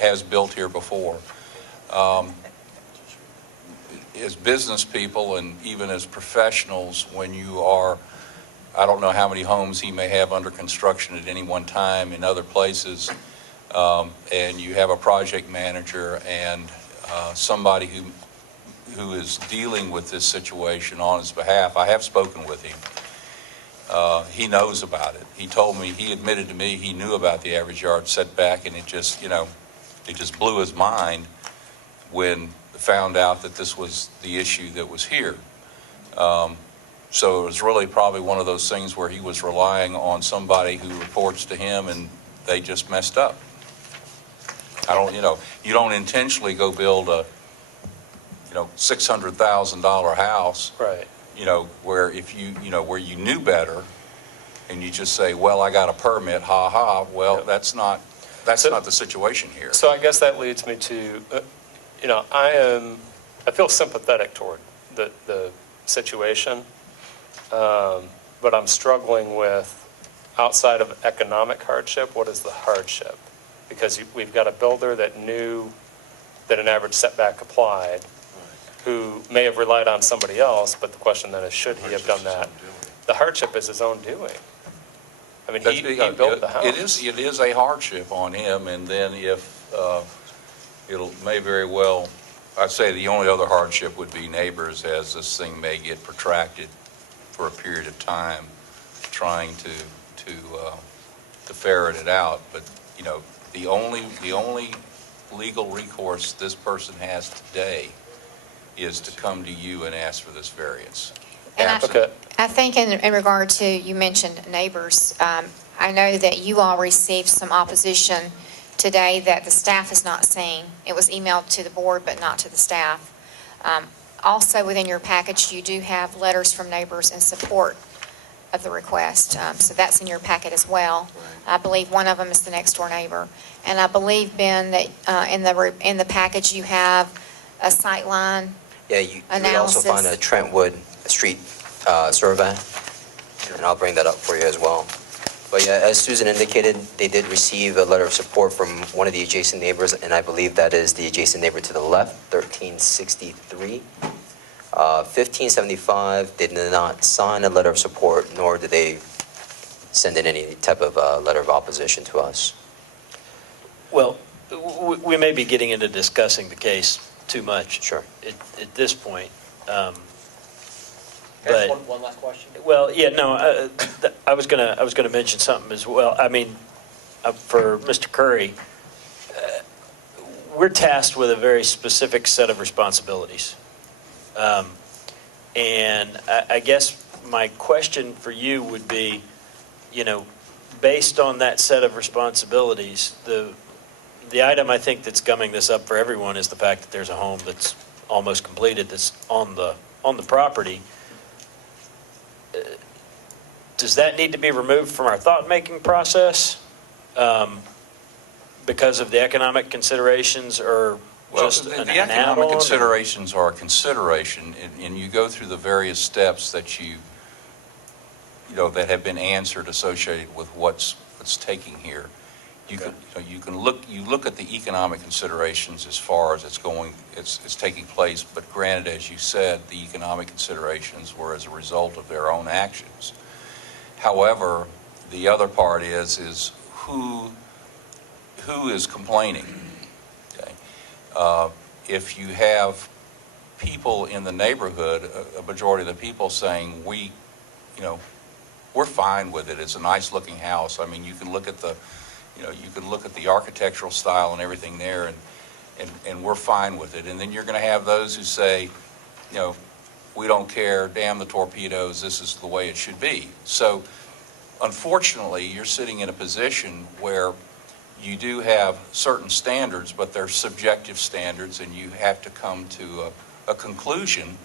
has built here before. As business people and even as professionals, when you are, I don't know how many homes he may have under construction at any one time in other places, and you have a project manager and somebody who is dealing with this situation on his behalf. I have spoken with him. He knows about it. He told me, he admitted to me he knew about the average yard setback, and it just blew his mind when found out that this was the issue that was here. So it was really probably one of those things where he was relying on somebody who reports to him and they just messed up. You don't intentionally go build a, $600,000 house, Right. where where you knew better and you just say, well, I got a permit, ha ha. Well, Yep. that's not the situation here. So I guess that leads me to, I feel sympathetic toward the situation, but I'm struggling with, outside of economic hardship, what is the hardship? Because we've got a builder that knew that an average setback applied, who may have relied on somebody else, but the question then is, should he have done that? The hardship is his own doing. I mean, he built the house. It is a hardship on him, and then if, may very well, I'd say the only other hardship would be neighbors, as this thing may get protracted for a period of time, trying to ferret it out. But, the only legal recourse this person has today is to come to you and ask for this variance. And Okay. I think in regard to, you mentioned neighbors, I know that you all received some opposition today that the staff is not seeing. It was emailed to the board, but not to the staff. Also, within your package, you do have letters from neighbors in support of the request. So that's in your packet as well. I believe one of them is the next door neighbor. And I believe, Ben, that in the package you have a sight line. Yeah, you would also find a Trentwood Street survey, and I'll bring that up for you as well. But yeah, as Susan indicated, they did receive a letter of support from one of the adjacent neighbors, and I believe that is the adjacent neighbor to the left, 1363. 1575 did not sign a letter of support, nor did they send in any type of letter of opposition to us. well, we may be getting into discussing the case too much. Sure. At this point. Can I But- ask one last question? Well, yeah, no, I was gonna mention something as well. I mean, for Mr. Curry, we're tasked with a very specific set of responsibilities. And I guess my question for you would be, based on that set of responsibilities, the item I think that's gumming this up for everyone is the fact that there's a home that's almost completed that's on the property. Does that need to be removed from our thought-making process because of the economic considerations, or Well, just the an economic add-on? considerations are a consideration, and you go through the various steps that that have been answered associated with what's it's taking here. You look at the economic considerations as far as it's taking place, but granted, as you said, the economic considerations were as a result of their own actions. However, the other part is who is complaining? Okay? If you have people in the neighborhood, a majority of the people saying, we're fine with it, it's a nice looking house. I mean, you can look at the architectural style and everything there, and we're fine with it. And then you're going to have those who say, we don't care, damn the torpedoes, this is the way it should be. So unfortunately, you're sitting in a position where you do have certain standards, but they're subjective standards, and you have to come to a conclusion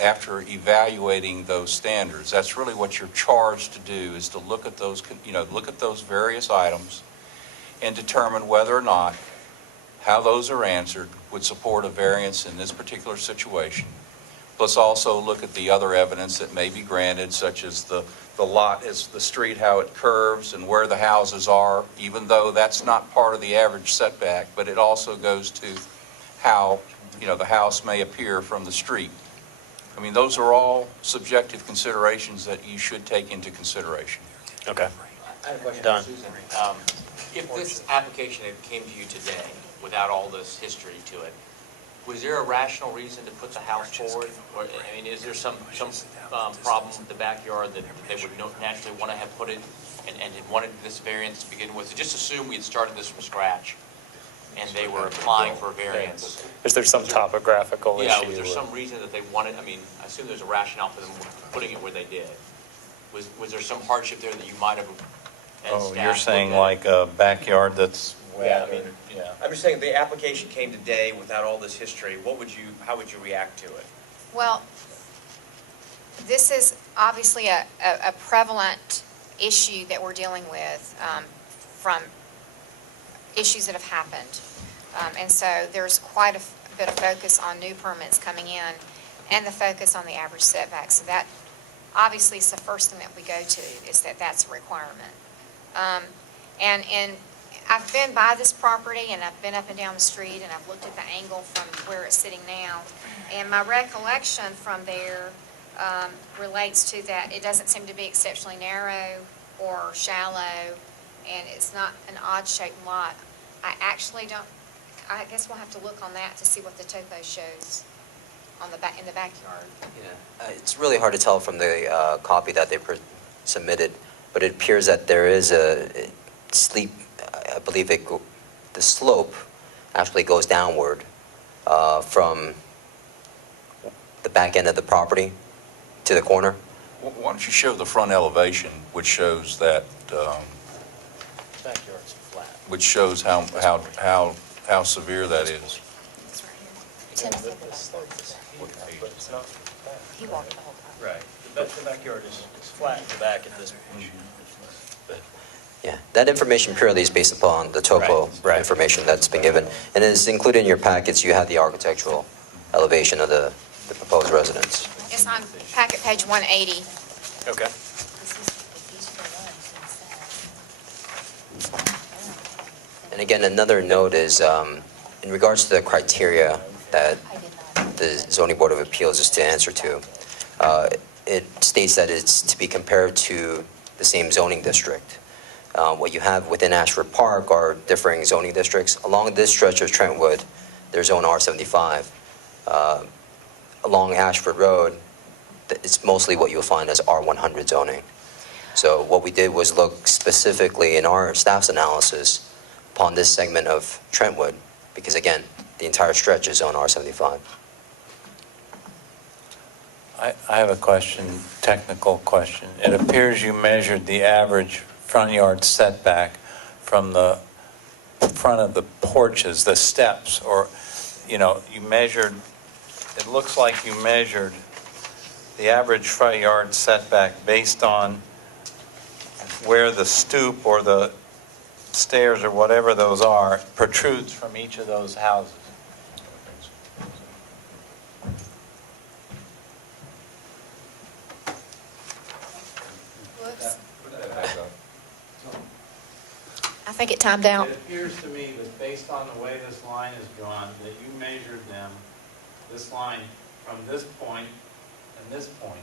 after evaluating those standards. That's really what you're charged to do, is to look at those, look at those various items and determine whether or not how those are answered would support a variance in this particular situation. Let's also look at the other evidence that may be granted, such as the lot, is the street, how it curves and where the houses are, even though that's not part of the average setback, but it also goes to how, the house may appear from the street. I mean, those are all subjective considerations that you should take into consideration. Okay. I have a question Done. for Susan. If this application had came to you today without all this history to it, was there a rational reason to put the house forward? Or, I mean, is there some problem with the backyard that they would naturally want to have put it and had wanted this variance to begin with? So just assume we had started this from scratch and they were applying for a variance. Is there some topographical issue? Yeah, was there some reason that they wanted, I mean, I assume there's a rationale for them putting it where they did. Was there some hardship there that you might have, as Oh, staff you're saying looked at? like a backyard that's Yeah, wet? I mean, Yeah. I'm just saying, the application came today without all this history, how would you react to it? Well, this is obviously a prevalent issue that we're dealing with from issues that have happened. And so there's quite a bit of focus on new permits coming in and the focus on the average setback. So that obviously is the first thing that we go to, is that that's a requirement. And I've been by this property, and I've been up and down the street, and I've looked at the angle from where it's sitting now. And my recollection from there relates to that it doesn't seem to be exceptionally narrow or shallow, and it's not an odd-shaped lot. I actually don't, I guess we'll have to look on that to see what the topo shows on the back, in the backyard. Yeah, it's really hard to tell from the copy that they submitted, but it appears that there is a steep, I believe the slope actually goes downward from the back end of the property to the corner. Why don't you show the front elevation, which shows that, Backyard's flat. which shows how severe that is. It's right here. Tim said that But it's not. he walked the whole time. Right. The backyard is flat in the back at this point. But Yeah, that information purely is based upon the topo Right. information that's been given. And it's included in your packets, you have the architectural elevation of the proposed residence. It's on packet page 180. Okay. And again, another note is, in regards to the criteria that the zoning board of appeals is to answer to, it states that it's to be compared to the same zoning district. What you have within Ashford Park are differing zoning districts. Along this stretch of Trentwood, there's zone R75. Along Ashford Road, it's mostly what you'll find as R100 zoning. So what we did was look specifically in our staff's analysis upon this segment of Trentwood, because again, the entire stretch is zone R75. I have a question, technical question. It appears you measured the average front yard setback from the front of the porches, the steps, or, you measured, it looks like you measured the average front yard setback based on where the stoop or the stairs or whatever those are protrudes from each of those houses. Whoops. think it timed out. It appears to me that based on the way this line is drawn, that you measured them, this line from this point and this point,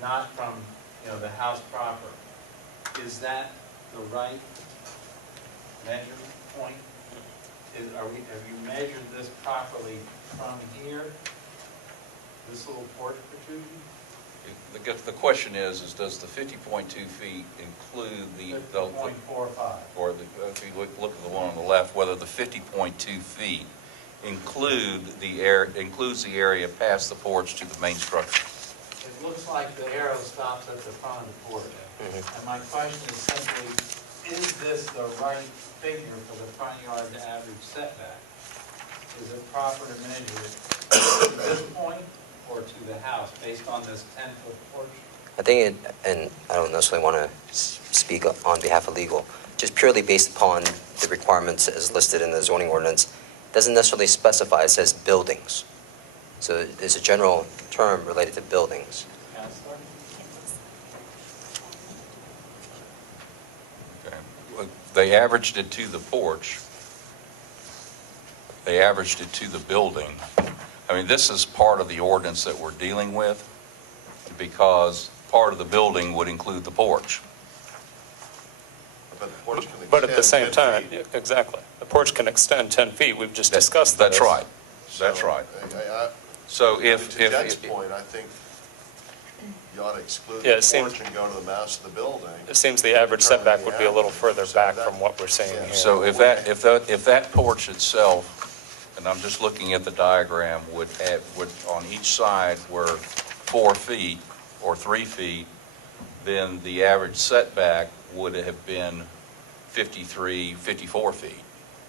not from, the house proper. Is that the right measurement point? Have you measured this properly from here, this little porch protrusion? The question is does the 50.2 feet include the... 50.45. Or if you look at the one on the left, whether the 50.2 feet includes the area past the porch to the main structure? It looks like the arrow stops at the front of the porch. And my question is simply, is this the right figure for the front yard average setback? Is it proper to measure to this point or to the house based on this 10-foot porch? I think, and I don't necessarily want to speak on behalf of legal, just purely based upon the requirements as listed in the zoning ordinance, doesn't necessarily specify, it says buildings. So it's a general term related to buildings. Counselor? Okay. Well, they averaged it to the porch. They averaged it to the building. I mean, this is part of the ordinance that we're dealing with because part of the building would include the porch. But the porch can But at the same extend time, 10 feet. exactly, the porch can extend 10 feet. We've just discussed this. That's right. That's So, right. I- So if... To Jed's point, I think you ought to exclude Yeah, the it seems- porch and go to the mass of the building. It seems the average Determine setback the would be a little average. further So back that- from what we're seeing yeah. here. So if that porch itself, and I'm just looking at the diagram, would on each side were 4 feet or 3 feet, then the average setback would have been 53, 54 feet,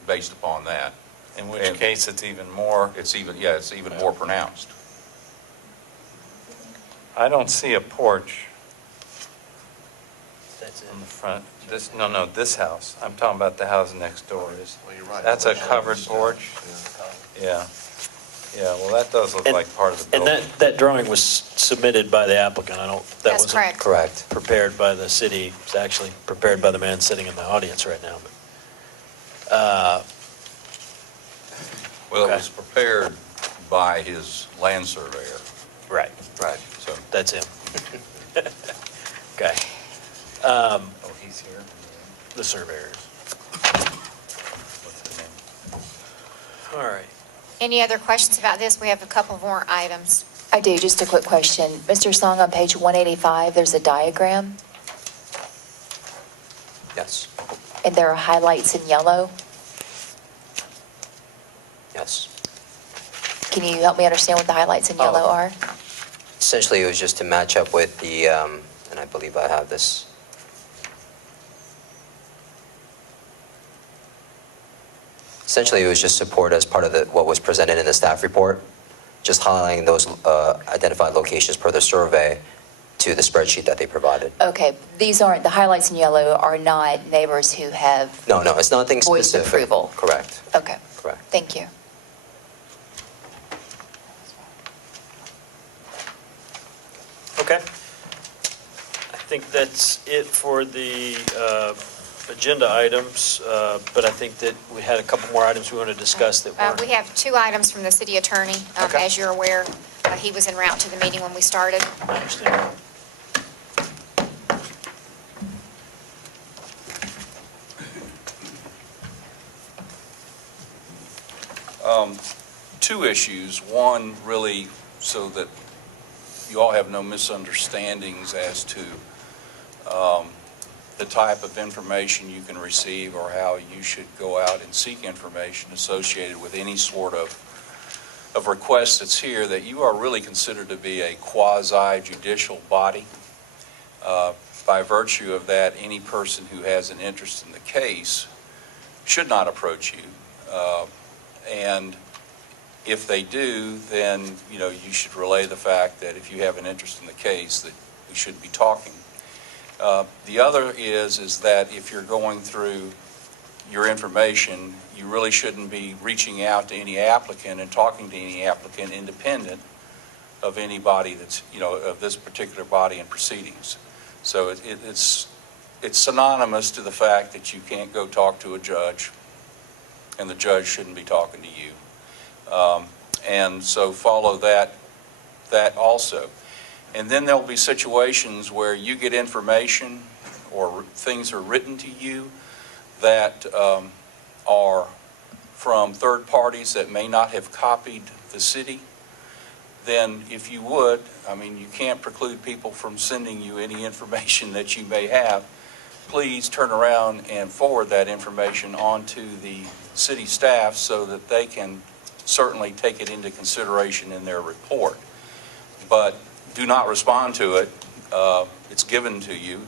based upon that. In which And- case, it's even more. It's even more pronounced. I don't see a porch That's in the front. This house. I'm talking about the house next door. Well, you're right. That's a covered Yeah. porch? Yeah. Yeah, well, that does look And- like part of the And building. that drawing was submitted by the applicant. That That's wasn't correct. Correct. prepared by the city. It's actually prepared by the man sitting in the audience right now. Well, it Okay. was prepared by his land surveyor, Right, Right. so. that's him. Okay. Oh, he's here. The surveyors. What's his name? All right. Any other questions about this? We have a couple more items. I do, just a quick question. Mr. Song, on page 185, there's a diagram, Yes. and there are highlights in yellow. Yes. Can you help me understand what the highlights in yellow are? Essentially, it was just to match up with the, and I believe I have this. Essentially, it was just support as part of what was presented in the staff report, just highlighting those identified locations per the survey to the spreadsheet that they provided. Okay, these aren't, the highlights in yellow are not neighbors who have, No, it's nothing Voiced specific. approval. Correct, okay, correct. thank you. Okay. I think that's it for the agenda items, but I think that we had a couple more items we want to discuss that weren't. We have two items from the city attorney. Okay. As you're aware, he was en route to the meeting when we started. I understand. Two issues. One, really, so that you all have no misunderstandings as to the type of information you can receive or how you should go out and seek information associated with any sort of request that's here, that you are really considered to be a quasi-judicial body. By virtue of that, any person who has an interest in the case should not approach you. And if they do, then, you should relay the fact that if you have an interest in the case, that we should be talking. The other is that if you're going through your information, you really shouldn't be reaching out to any applicant and talking to any applicant independent of anybody that's, of this particular body and proceedings. So it's it's synonymous to the fact that you can't go talk to a judge, and the judge shouldn't be talking to you. And so follow that also. And then there'll be situations where you get information or things are written to you that are from third parties that may not have copied the city. Then if you would, I mean, you can't preclude people from sending you any information that you may have. Please turn around and forward that information on to the city staff so that they can certainly take it into consideration in their report. But do not respond to it. It's given to you.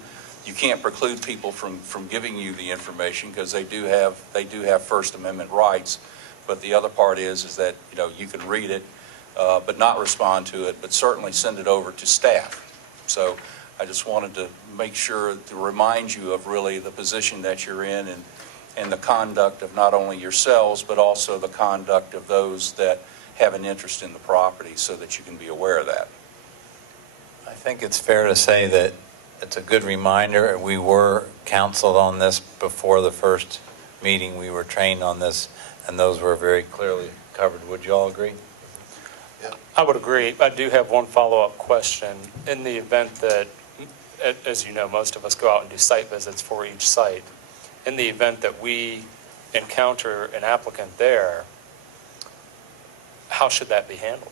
You can't preclude people from giving you the information because they do have First Amendment rights. But the other part is that, you know, you can read it, but not respond to it, but certainly send it over to staff. So I just wanted to make sure to remind you of really the position that you're in and the conduct of not only yourselves, but also the conduct of those that have an interest in the property so that you can be aware of that. I think it's fair to say that it's a good reminder. We were counseled on this before the first meeting. We were trained on this, and those were very clearly covered. Would you all agree? I would agree. I do have one follow-up question. In the event that, as you know, most of us go out and do site visits for each site, in the event that we encounter an applicant there, how should that be handled?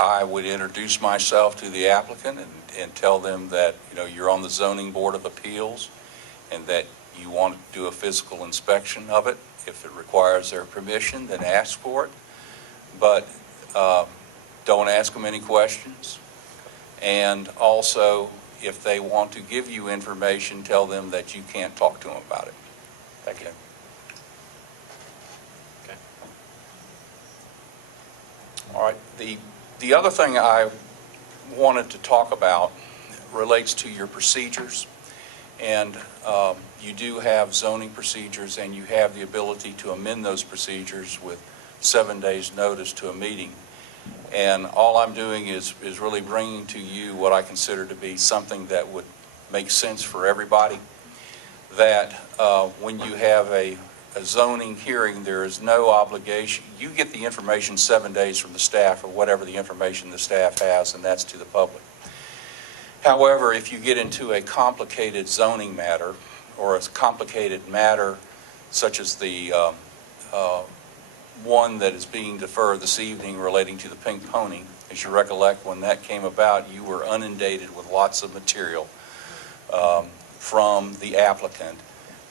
I would introduce myself to the applicant and tell them that, you know, you're on the Zoning Board of Appeals and that you want to do a physical inspection of it. If it requires their permission, then ask for it. But don't ask them any questions. And also, if they want to give you information, tell them that you can't talk to them about it. Thank you. Okay. All right. The other thing I wanted to talk about relates to your procedures. And you do have zoning procedures, and you have the ability to amend those procedures with 7 days' notice to a meeting. And all I'm doing is really bringing to you what I consider to be something that would make sense for everybody. That when you have a zoning hearing, there is no obligation. You get the information 7 days from the staff or whatever the information the staff has, and that's to the public. However, if you get into a complicated zoning matter or a complicated matter such as the one that is being deferred this evening relating to the Pink Pony, as you recollect, when that came about, you were inundated with lots of material from the applicant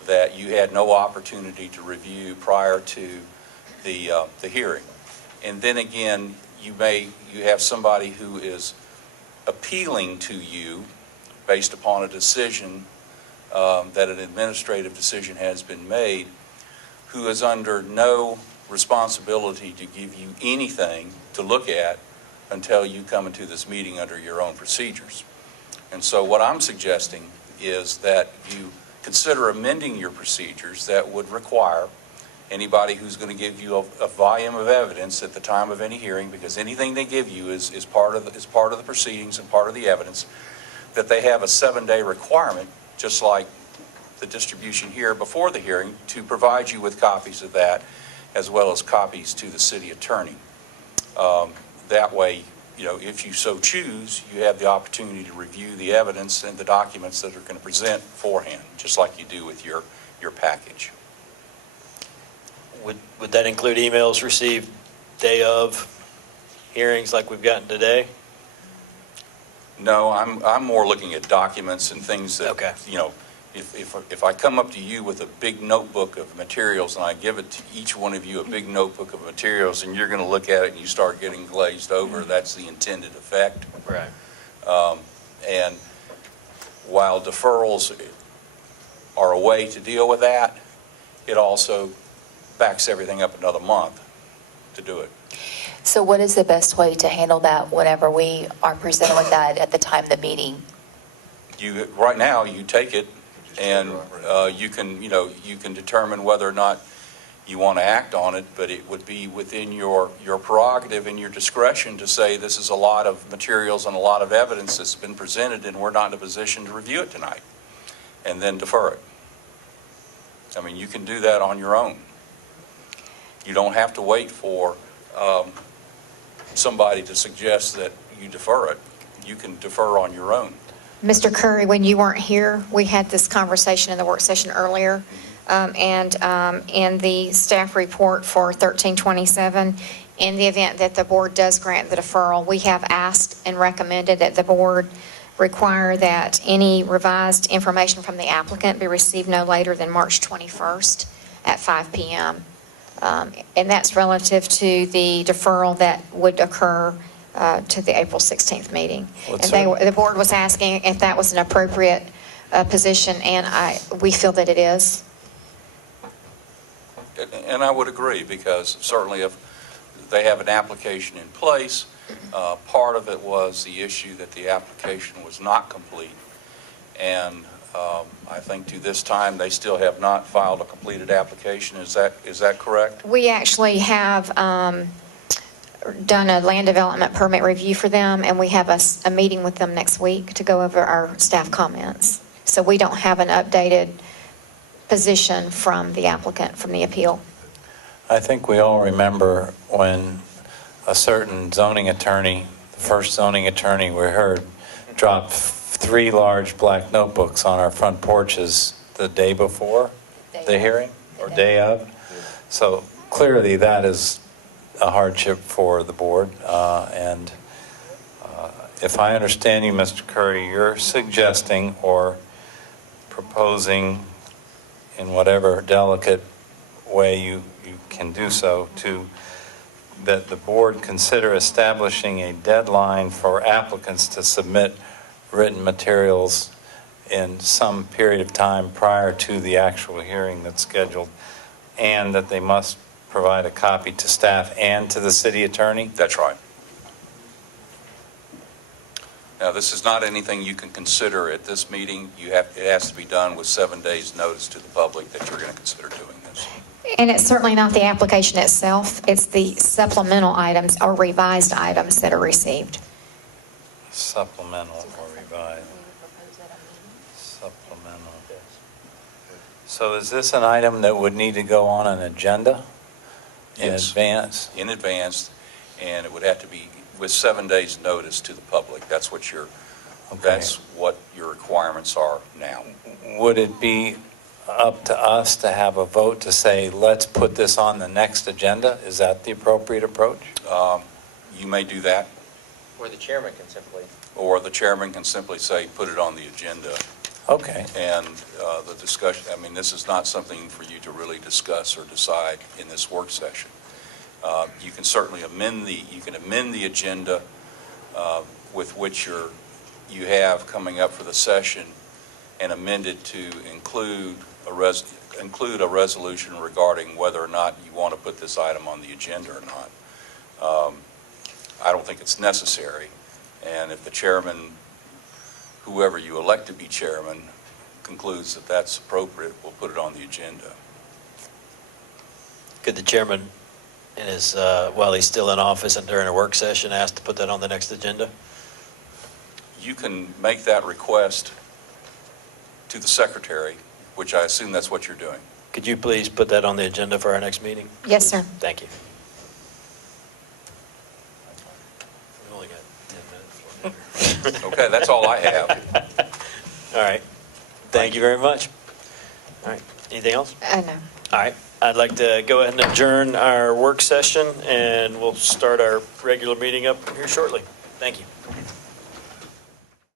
that you had no opportunity to review prior to the hearing. And then again, you have somebody who is appealing to you based upon a decision that an administrative decision has been made, who is under no responsibility to give you anything to look at until you come into this meeting under your own procedures. And so what I'm suggesting is that you consider amending your procedures that would require anybody who's going to give you a volume of evidence at the time of any hearing, because anything they give you is part of the proceedings and part of the evidence, that they have a 7-day requirement, just like the distribution here before the hearing, to provide you with copies of that, as well as copies to the city attorney. That way, you know, if you so choose, you have the opportunity to review the evidence and the documents that are going to present beforehand, just like you do with your package. Would that include emails received day of hearings like we've gotten today? No, I'm more looking at documents and things that, Okay. you know, if I come up to you with a big notebook of materials and I give it to each one of you a big notebook of materials and you're going to look at it and you start getting glazed over, that's the intended effect. Right. And while deferrals are a way to deal with that, it also backs everything up another month to do it. So what is the best way to handle that whenever we are presented with that at the time of the meeting? Right now, you take it and you can determine whether or not you want to act on it, but it would be within your prerogative and your discretion to say this is a lot of materials and a lot of evidence that's been presented and we're not in a position to review it tonight. and then defer it. I mean, you can do that on your own. You don't have to wait for somebody to suggest that you defer it. You can defer on your own. Mr. Curry, when you weren't here, we had this conversation in the work session earlier, and in the staff report for 1327, in the event that the board does grant the deferral, we have asked and recommended that the board require that any revised information from the applicant be received no later than March 21st at 5 p.m. And that's relative to the deferral that would occur to the April 16th meeting. What's And the board was asking if that was an appropriate position, and we feel that it is. And I would agree, because certainly if they have an application in place, part of it was the issue that the application was not complete. And I think to this time, they still have not filed a completed application. Is that correct? We actually have done a land development permit review for them, and we have a meeting with them next week to go over our staff comments. So we don't have an updated position from the applicant, from the appeal. I think we all remember when a certain zoning attorney, the first zoning attorney we heard, dropped 3 large black notebooks on our front porches the day before the hearing, or day of. So clearly that is a hardship for the board. And if I understand you, Mr. Curry, you're suggesting or proposing, in whatever delicate way you can do so, that the board consider establishing a deadline for applicants to submit written materials in some period of time prior to the actual hearing that's scheduled, and that they must provide a copy to staff and to the city attorney? That's right. Now, this is not anything you can consider at this meeting. It has to be done with 7 days' notice to the public that you're going to consider doing this. And it's certainly not the application itself, it's the supplemental items or revised items that are received. Supplemental or revised? Supplemental. So is this an item that would need to go on an agenda in Yes. advance? In advance, and it would have to be with 7 days' notice to the public. That's what your requirements are now. Would it be up to us to have a vote to say, let's put this on the next agenda? Is that the appropriate approach? You may do that, Or the chairman can simply. or the chairman can simply say, put it on the agenda. Okay. And the discussion, I mean, this is not something for you to really discuss or decide in this work session. You can certainly amend the agenda with which you have coming up for the session, and amend it to include a resolution regarding whether or not you want to put this item on the agenda or not. I don't think it's necessary. And if the chairman, whoever you elect to be chairman, concludes that that's appropriate, we'll put it on the agenda. Could the chairman, while he's still in office and during a work session, ask to put that on the next agenda? You can make that request to the secretary, which I assume that's what you're doing. Could you please put that on the agenda for our next meeting? Yes, sir. Thank you. We've only got 10 minutes. Okay, that's all I have. All right. Thank you very much. All right. Anything else? No. All right. I'd like to go ahead and adjourn our work session, and we'll start our regular meeting up here shortly. Thank you.